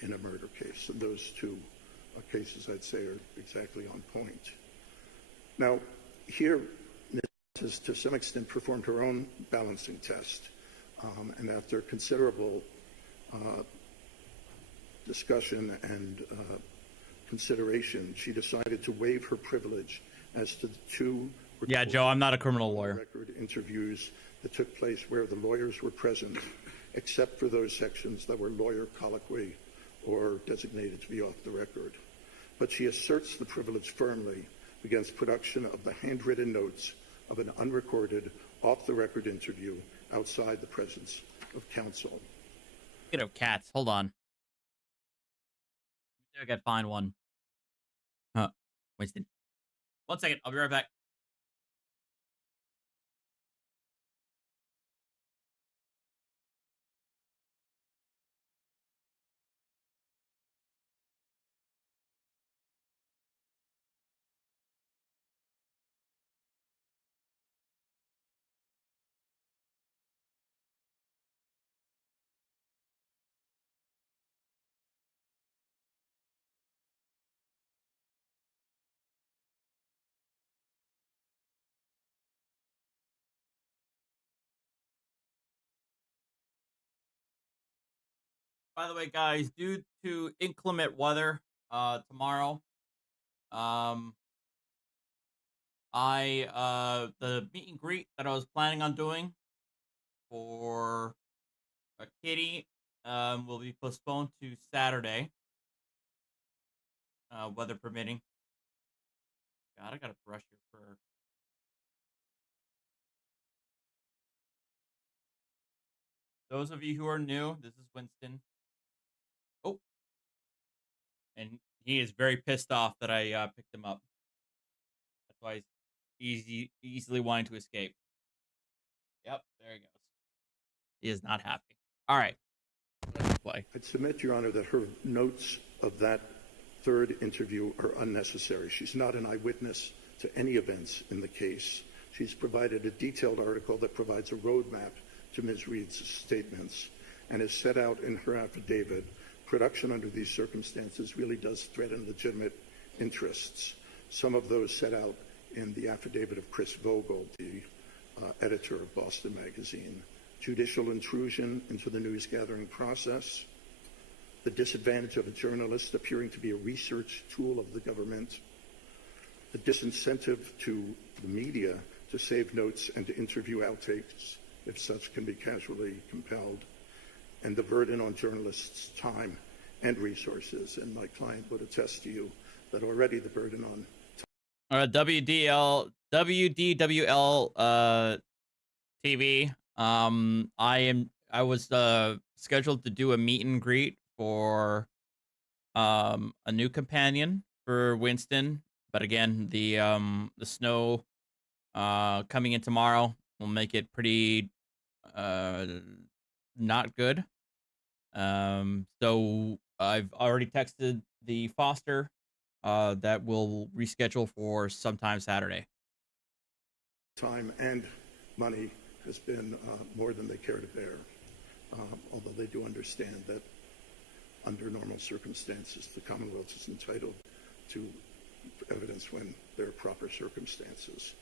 in a murder case. And those two cases, I'd say, are exactly on point. Now, here, Ms. has to some extent performed her own balancing test, and after considerable discussion and consideration, she decided to waive her privilege as to the two Yeah, Joe, I'm not a criminal lawyer. record interviews that took place where the lawyers were present, except for those sections that were lawyer colloquy or designated to be off the record. But she asserts the privilege firmly against production of the handwritten notes of an unrecorded, off-the-record interview outside the presence of counsel. Get up, cats. Hold on. I got find one. Winston. 1 second. I'll be right back. By the way, guys, due to inclement weather tomorrow, the meet and greet that I was planning on doing for a kitty will be postponed to Saturday, weather permitting. God, I gotta brush your fur. Those of you who are new, this is Winston. Oh, and he is very pissed off that I picked him up. That's why he's easily wanting to escape. Yep, there he goes. He is not happy. All right. Let's play. I'd submit, Your Honor, that her notes of that third interview are unnecessary. She's not an eyewitness to any events in the case. She's provided a detailed article that provides a roadmap to Ms. Reed's statements and is set out in her affidavit. Production under these circumstances really does threaten legitimate interests. Some of those set out in the affidavit of Chris Vogel, the editor of Boston Magazine. Judicial intrusion into the news-gathering process, the disadvantage of a journalist appearing to be a research tool of the government, the disincentive to the media to save notes and to interview outtakes if such can be casually compelled, and the burden on journalists' time and resources. And my client would attest to you that already the burden on WDWL TV. I was scheduled to do a meet and greet for a new companion for Winston, but again, the snow coming in tomorrow will make it pretty not good. So I've already texted the foster that will reschedule for sometime Saturday. time and money has been more than they care to bear, although they do understand that under normal circumstances, the Commonwealth is entitled to evidence when there are proper circumstances.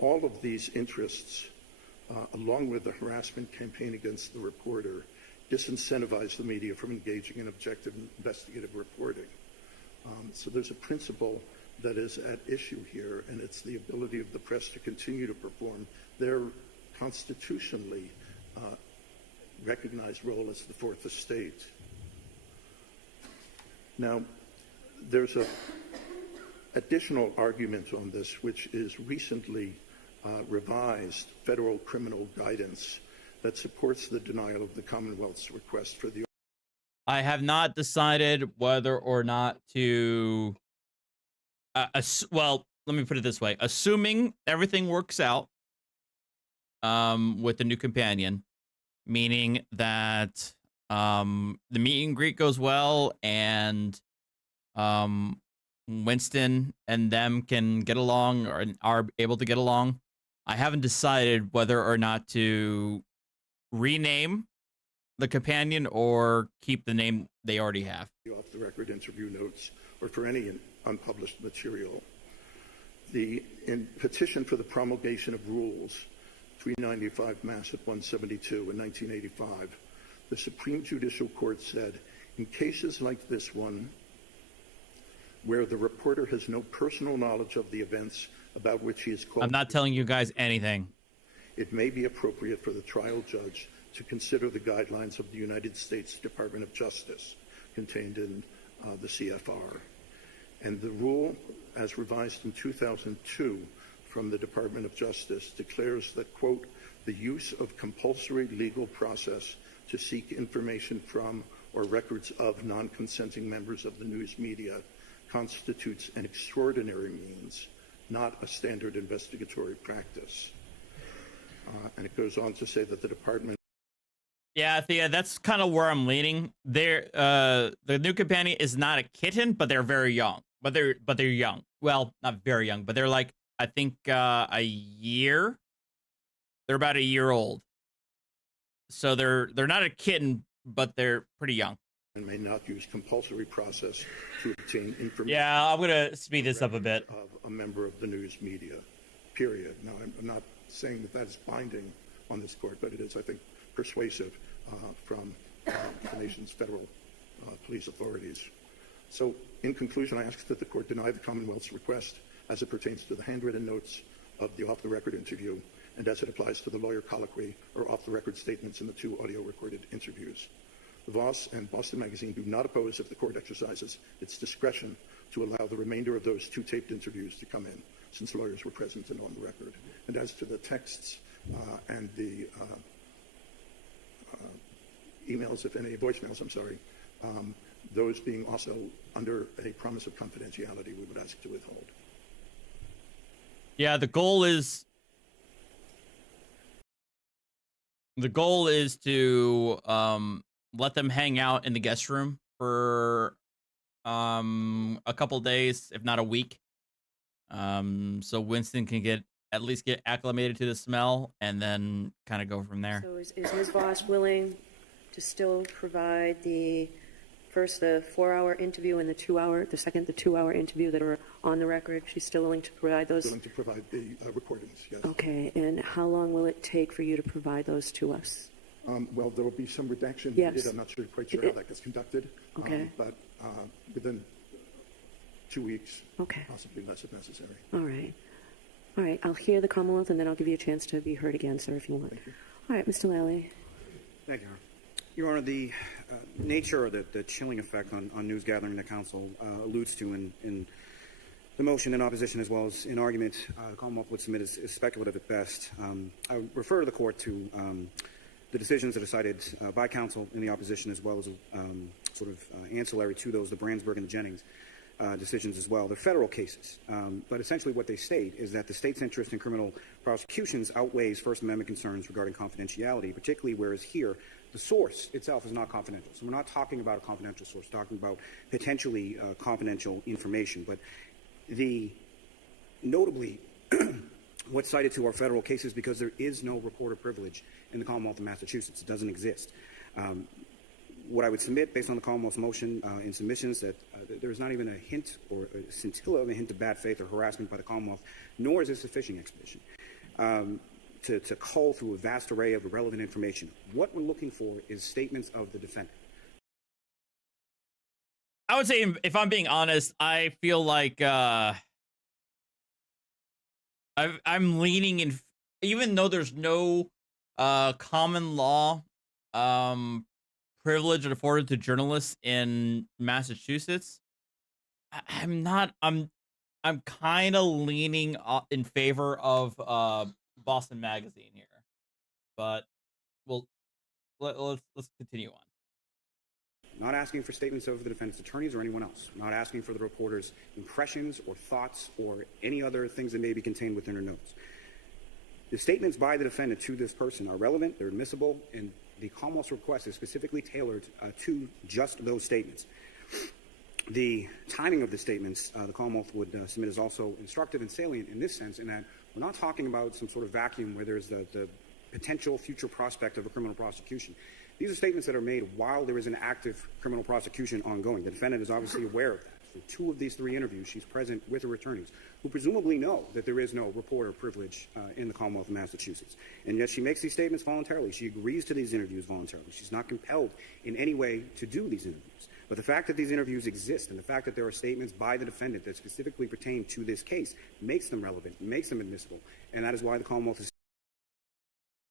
All of these interests, along with the harassment campaign against the reporter, disincentivize the media from engaging in objective investigative reporting. So there's a principle that is at issue here, and it's the ability of the press to continue to perform their constitutionally recognized role as the fourth estate. Now, there's an additional argument on this, which is recently revised federal criminal guidance that supports the denial of the Commonwealth's request for the... I have not decided whether or not to... well, let me put it this way. Assuming everything works out with the new companion, meaning that the meet and greet goes well and Winston and them can get along or are able to get along, I haven't decided whether or not to rename the companion or keep the name they already have. Off-the-record interview notes or for any unpublished material. The petition for the promulgation of rules, 395 Mass at 172 in 1985, the Supreme Judicial Court said, in cases like this one, where the reporter has no personal knowledge of the events about which he is called. I'm not telling you guys anything. It may be appropriate for the trial judge to consider the guidelines of the United States Department of Justice contained in the CFR. And the rule, as revised in 2002 from the Department of Justice, declares that, quote, the use of compulsory legal process to seek information from or records of non-consenting members of the news media constitutes an extraordinary means, not a standard investigatory practice. And it goes on to say that the department. Yeah, Thea, that's kind of where I'm leaning. The new companion is not a kitten, but they're very young. But they're young. Well, not very young, but they're like, I think a year. They're about a year old. So they're not a kitten, but they're pretty young. And may not use compulsory process to obtain information. Yeah, I'm gonna speed this up a bit. Of a member of the news media, period. Now, I'm not saying that is binding on this court, but it is, I think, persuasive from the nation's federal police authorities. So, in conclusion, I ask that the court deny the Commonwealth's request as it pertains to the handwritten notes of the off-the-record interview and as it applies to the lawyer colloquy or off-the-record statements in the two audio-recorded interviews. The Voss and Boston Magazine do not oppose if the court exercises its discretion to allow the remainder of those two taped interviews to come in, since lawyers were present and on the record. And as to the texts and the emails, if any, voicemails, I'm sorry, those being also under a promise of confidentiality, we would ask to withhold. Yeah, the goal is to let them hang out in the guest room for a couple days, if not a week. So Winston can at least get acclimated to the smell and then kind of go from there. So is Ms. Voss willing to still provide the 4-hour interview and the 2-hour interview that are on the record? She's still willing to provide those? Willing to provide the recordings, yes. Okay, and how long will it take for you to provide those to us? Well, there will be some redaction Yes. needed. I'm not quite sure how that gets conducted. Okay. But within 2 weeks, Okay. possibly less if necessary. All right. All right, I'll hear the Commonwealth, and then I'll give you a chance to be heard again, sir, if you want. Thank you. All right, Mr. Lally. Thank you, Your Honor. The nature or the chilling effect on news gathering that counsel alludes to in the motion in opposition as well as in argument, the Commonwealth would submit is speculative at best. I would refer the court to the decisions that are cited by counsel in the opposition as well as ancillary to those, the Brandsburg and the Jennings decisions as well. They're federal cases, but essentially what they state is that the state's interest in criminal prosecutions outweighs First Amendment concerns regarding confidentiality, particularly whereas here the source itself is not confidential. So we're not talking about a confidential source, we're talking about potentially confidential information. But notably, what's cited to our federal cases because there is no reporter privilege in the Commonwealth of Massachusetts. It doesn't exist. What I would submit based on the Commonwealth's motion in submissions that there's not even a hint or a scintilla of a hint of bad faith or harassment by the Commonwealth, nor is this a fishing expedition, to cull through a vast array of irrelevant information. What we're looking for is statements of the defendant. I would say, if I'm being honest, I feel like I'm leaning in, even though there's no common law privilege afforded to journalists in Massachusetts. I'm kind of leaning in favor of Boston Magazine here, but let's continue on. Not asking for statements of the defendant's attorneys or anyone else. Not asking for the reporter's impressions or thoughts or any other things that may be contained within her notes. The statements by the defendant to this person are relevant, they're admissible, and the Commonwealth's request is specifically tailored to just those statements. The timing of the statements the Commonwealth would submit is also instructive and salient in this sense, in that we're not talking about some sort of vacuum where there's the potential future prospect of a criminal prosecution. These are statements that are made while there is an active criminal prosecution ongoing. The defendant is obviously aware of that. For 2 of these 3 interviews, she's present with her attorneys, who presumably know that there is no reporter privilege in the Commonwealth of Massachusetts. And yet she makes these statements voluntarily. She agrees to these interviews voluntarily. She's not compelled in any way to do these interviews. But the fact that these interviews exist and the fact that there are statements by the defendant that specifically pertain to this case makes them relevant, makes them admissible, and that is why the Commonwealth is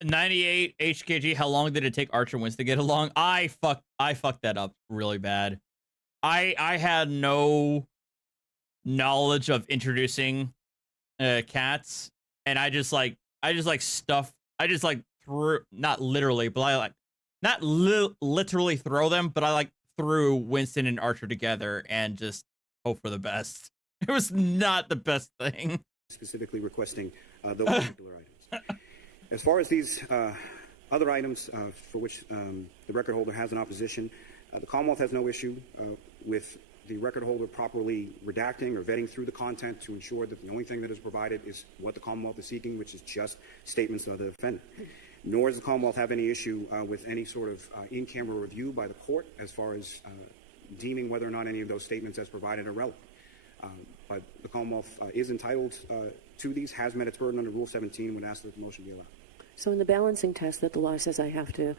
98 HKG. How long did it take Archer Wins to get along? I fucked that up really bad. I had no knowledge of introducing cats, and I just threw, not literally, but I not literally throw them, but I threw Winston and Archer together and just hope for the best. It was not the best thing. specifically requesting those particular items. As far as these other items for which the record holder has an opposition, the Commonwealth has no issue with the record holder properly redacting or vetting through the content to ensure that the only thing that is provided is what the Commonwealth is seeking, which is just statements of the defendant. Nor does the Commonwealth have any issue with any sort of in-camera review by the court as far as deeming whether or not any of those statements as provided are relevant. But the Commonwealth is entitled to these, has met its burden under Rule 17, would ask that the motion be allowed. So in the balancing test that the law says I have to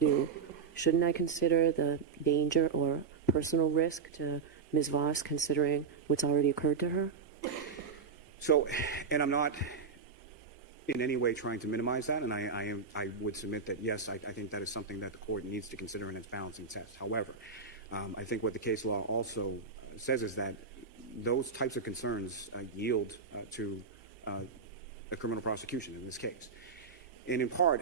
do, shouldn't I consider the danger or personal risk to Ms. Voss, considering what's already occurred to her? So, and I'm not in any way trying to minimize that, and I would submit that, yes, I think that is something that the court needs to consider in its balancing test. However, I think what the case law also says is that those types of concerns yield to a criminal prosecution in this case. And in part,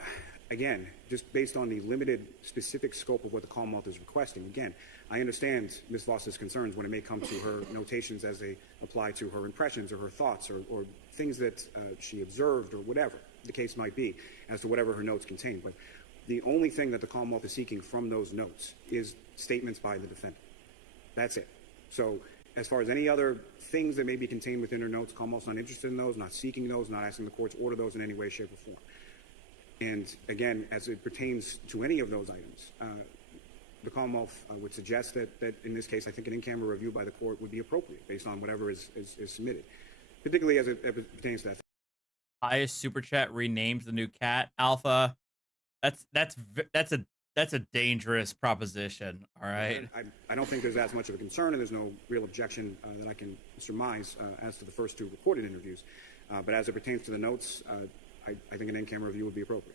again, just based on the limited specific scope of what the Commonwealth is requesting, again, I understand Ms. Voss's concerns when it may come to her notations as they apply to her impressions or her thoughts or things that she observed or whatever the case might be as to whatever her notes contain. But the only thing that the Commonwealth is seeking from those notes is statements by the defendant. That's it. So as far as any other things that may be contained within her notes, Commonwealth's not interested in those, not seeking those, not asking the court to order those in any way, shape, or form. And again, as it pertains to any of those items, the Commonwealth would suggest that in this case, I think an in-camera review by the court would be appropriate based on whatever is submitted, particularly as it pertains to that. Highest super chat renames the new cat Alpha. That's a dangerous proposition. All right. I don't think there's as much of a concern, and there's no real objection that I can surmise as to the first 2 recorded interviews. But as it pertains to the notes, I think an in-camera review would be appropriate.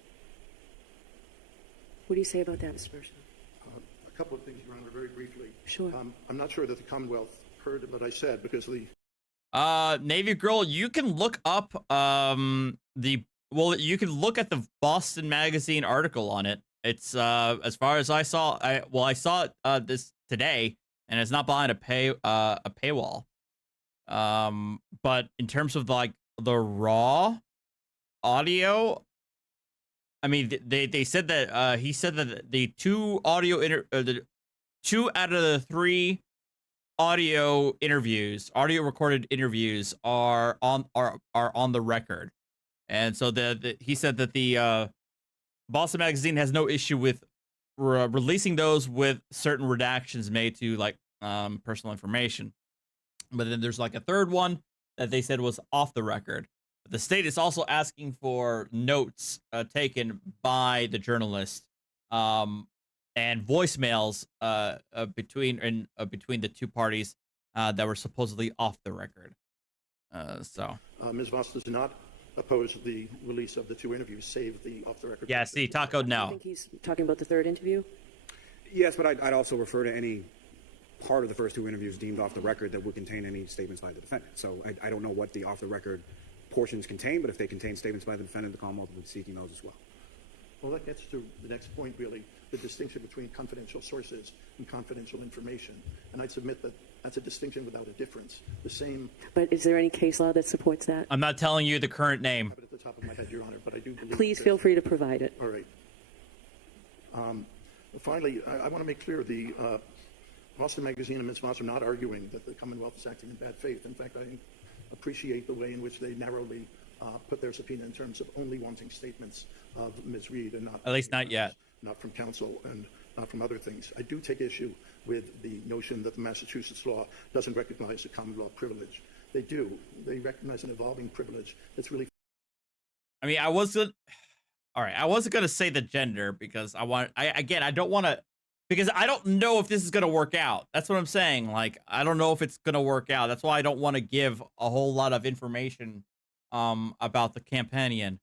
What do you say about that, Mr. Mercer? A couple of things, Your Honor, very briefly. Sure. I'm not sure that the Commonwealth heard what I said because the Navy Girl, you can look up you can look at the Boston Magazine article on it. It's as far as I saw, I saw it this today, and it's not behind a paywall. But in terms of like the raw audio, I mean, they said that he said that the 2 the 2 out of the 3 audio recorded interviews are on the record, and so he said that the Boston Magazine has no issue with releasing those with certain redactions made to like personal information. But then there's like a third one that they said was off the record. But the state is also asking for notes taken by the journalist and voicemails between the 2 parties that were supposedly off the record. Ms. Voss does not oppose the release of the 2 interviews, save the off-the-record. Yeah, see, Taco, no. I think he's talking about the 3rd interview? Yes, but I'd also refer to any part of the first 2 interviews deemed off the record that would contain any statements by the defendant. So I don't know what the off-the-record portions contain, but if they contain statements by the defendant, the Commonwealth would be seeking those as well. Well, that gets to the next point, really, the distinction between confidential sources and confidential information. And I'd submit that that's a distinction without a difference. The same. But is there any case law that supports that? I'm not telling you the current name. I have it at the top of my head, Your Honor, but I do believe. Please feel free to provide it. All right. Finally, I want to make clear the Boston Magazine and Ms. Voss are not arguing that the Commonwealth is acting in bad faith. In fact, I appreciate the way in which they narrowly put their subpoena in terms of only wanting statements of Ms. Reed and not. At least not yet. not from counsel and not from other things. I do take issue with the notion that the Massachusetts law doesn't recognize a common law privilege. They do. They recognize an evolving privilege that's really... I mean, I wasn't going to say the gender because I don't want to, because I don't know if this is going to work out. That's what I'm saying. Like, I don't know if it's going to work out. That's why I don't want to give a whole lot of information about the companion.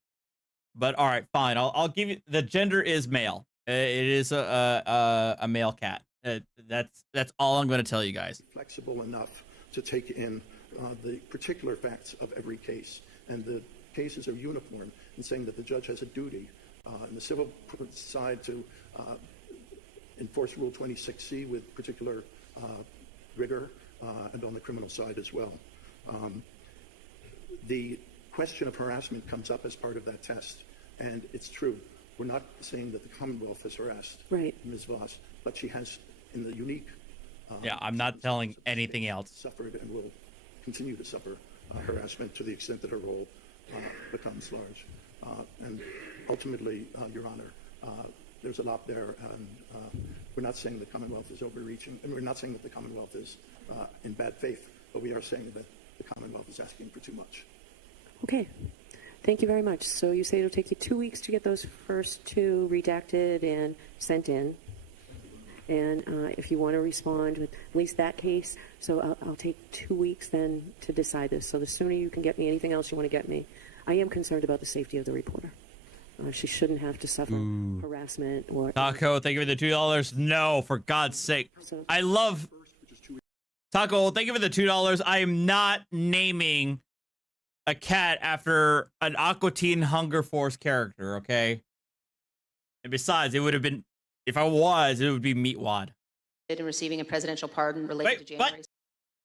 But all right, fine. I'll give you, the gender is male. It is a male cat. That's all I'm going to tell you guys. Flexible enough to take in the particular facts of every case, and the cases are uniform in saying that the judge has a duty in the civil side to enforce Rule 26C with particular rigor, and on the criminal side as well. The question of harassment comes up as part of that test, and it's true. We're not saying that the Commonwealth has harassed Ms. Voss, but she has, in the unique... yeah, I'm not telling anything else. ...suffered and will continue to suffer harassment to the extent that her role becomes large. And ultimately, Your Honor, there's a lot there, and we're not saying the Commonwealth is overreaching, and we're not saying that the Commonwealth is in bad faith, but we are saying that the Commonwealth is asking for too much. Okay. Thank you very much. So you say it'll take you 2 weeks to get those first two redacted and sent in. And if you want to respond with at least that case, so I'll take 2 weeks then to decide this. So the sooner you can get me anything else you want to get me. I am concerned about the safety of the reporter. She shouldn't have to suffer harassment or... Taco, thank you for the $2. No, for God's sake. I love... Taco, thank you for the $2. I am not naming a cat after an Aqua Teen Hunger Force character, okay? And besides, it would have been... If I was, it would be Meatwad. ...in receiving a presidential pardon related to January...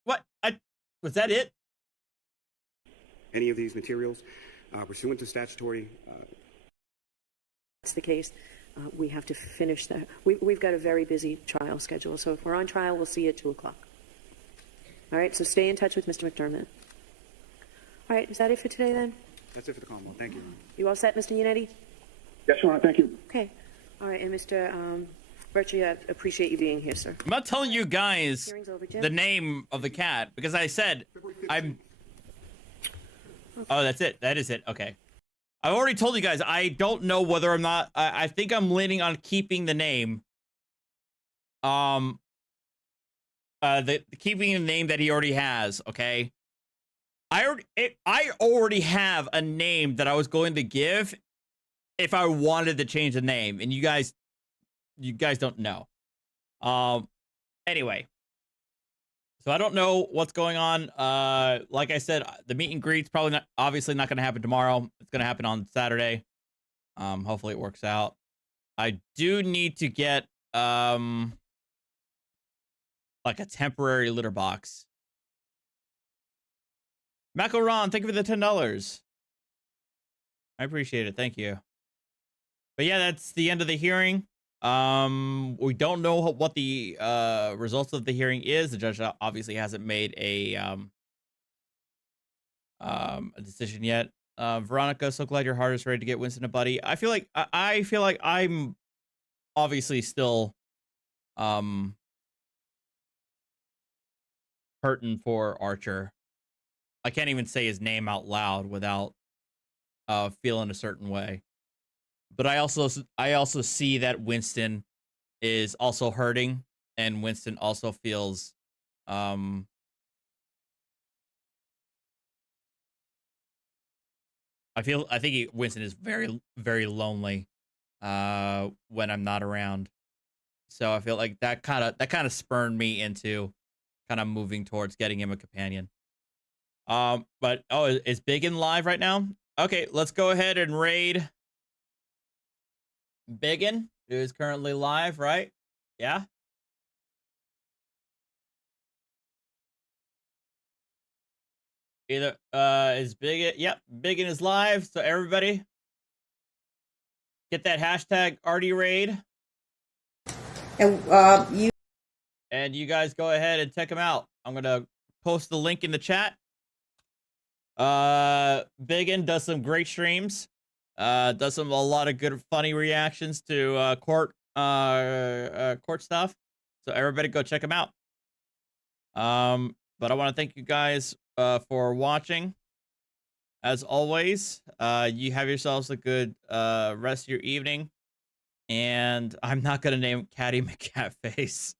What? Was that it? Any of these materials, pursuant to statutory... That's the case. We have to finish that. We've got a very busy trial schedule, so if we're on trial, we'll see you at 2 o'clock. All right, so stay in touch with Mr. McDermott. All right, is that it for today, then? That's it for the Commonwealth. Thank you. You all set, Mr. Yannetti? Yes, Your Honor. Thank you. Okay. All right, and Mr. Birchie, I appreciate you being here, sir. I'm not telling you guys Hearing's over, Jim. the name of the cat, because I said I'm... Okay. Oh, that's it. That is it. Okay. I've already told you guys, I don't know whether I'm not... I think I'm leaning on keeping the name. Keeping the name that he already has, okay? I already have a name that I was going to give if I wanted to change the name, and you guys don't know. Anyway, so I don't know what's going on. Like I said, the meet and greet's obviously not going to happen tomorrow. It's going to happen on Saturday. Hopefully it works out. I do need to get like a temporary litter box. Macaron, thank you for the $10. I appreciate it. Thank you. But yeah, that's the end of the hearing. We don't know what the results of the hearing is. The judge obviously hasn't made a decision yet. Veronica, so glad your heart is ready to get Winston a buddy. I feel like I'm obviously still hurting for Archer. I can't even say his name out loud without feeling a certain way. But I also see that Winston is also hurting, and Winston also feels I think Winston is very, very lonely when I'm not around. So I feel like that kind of spurred me into kind of moving towards getting him a companion. But is Biggin live right now? Okay, let's go ahead and raid Biggin, who is currently live, right? Yeah. Either is Biggin? Yep, Biggin is live. So everybody, get that hashtag #RDRaid. And you guys go ahead and check him out. I'm gonna post the link in the chat. Biggin does some great streams. Does a lot of good, funny reactions to court stuff. So everybody go check him out. But I want to thank you guys for watching. As always, you have yourselves a good rest of your evening. And I'm not gonna name Caddy McCatface.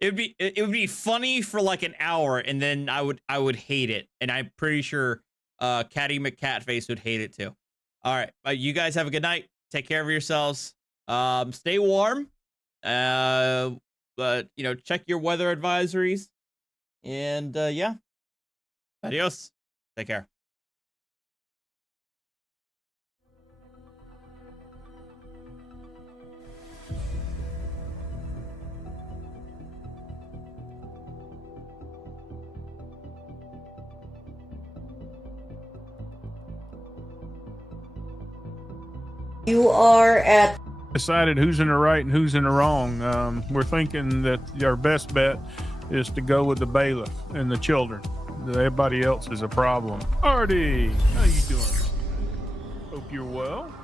It would be funny for like an hour, and then I would hate it. And I'm pretty sure Caddy McCatface would hate it too. All right, you guys have a good night. Take care of yourselves. Stay warm. But you know, check your weather advisories. And yeah, adios. Take care. You are at decided who's in the right and who's in the wrong. We're thinking that our best bet is to go with the bailiff and the children. Everybody else is a problem. Artie, how you doing? Hope you're well.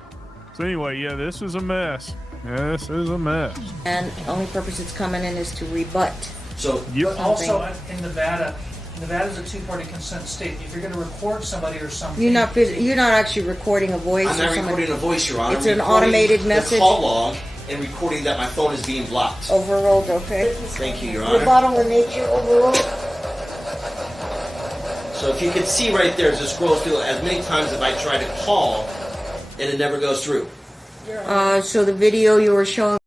So anyway, yeah, this is a mess. This is a mess. And the only purpose it's coming in is to rebut. So But also in Nevada, Nevada's a two-party consent state. If you're going to record somebody or something, You're not actually recording a voice. I'm not recording a voice, Your Honor. It's an automated message. The call log and recording that my phone is being blocked. Overruled. Okay. Thank you, Your Honor. Rebuttal in nature. Overruled. So if you can see right there, as it scrolls through, as many times as I try to call, and it never goes through. So the video you were showing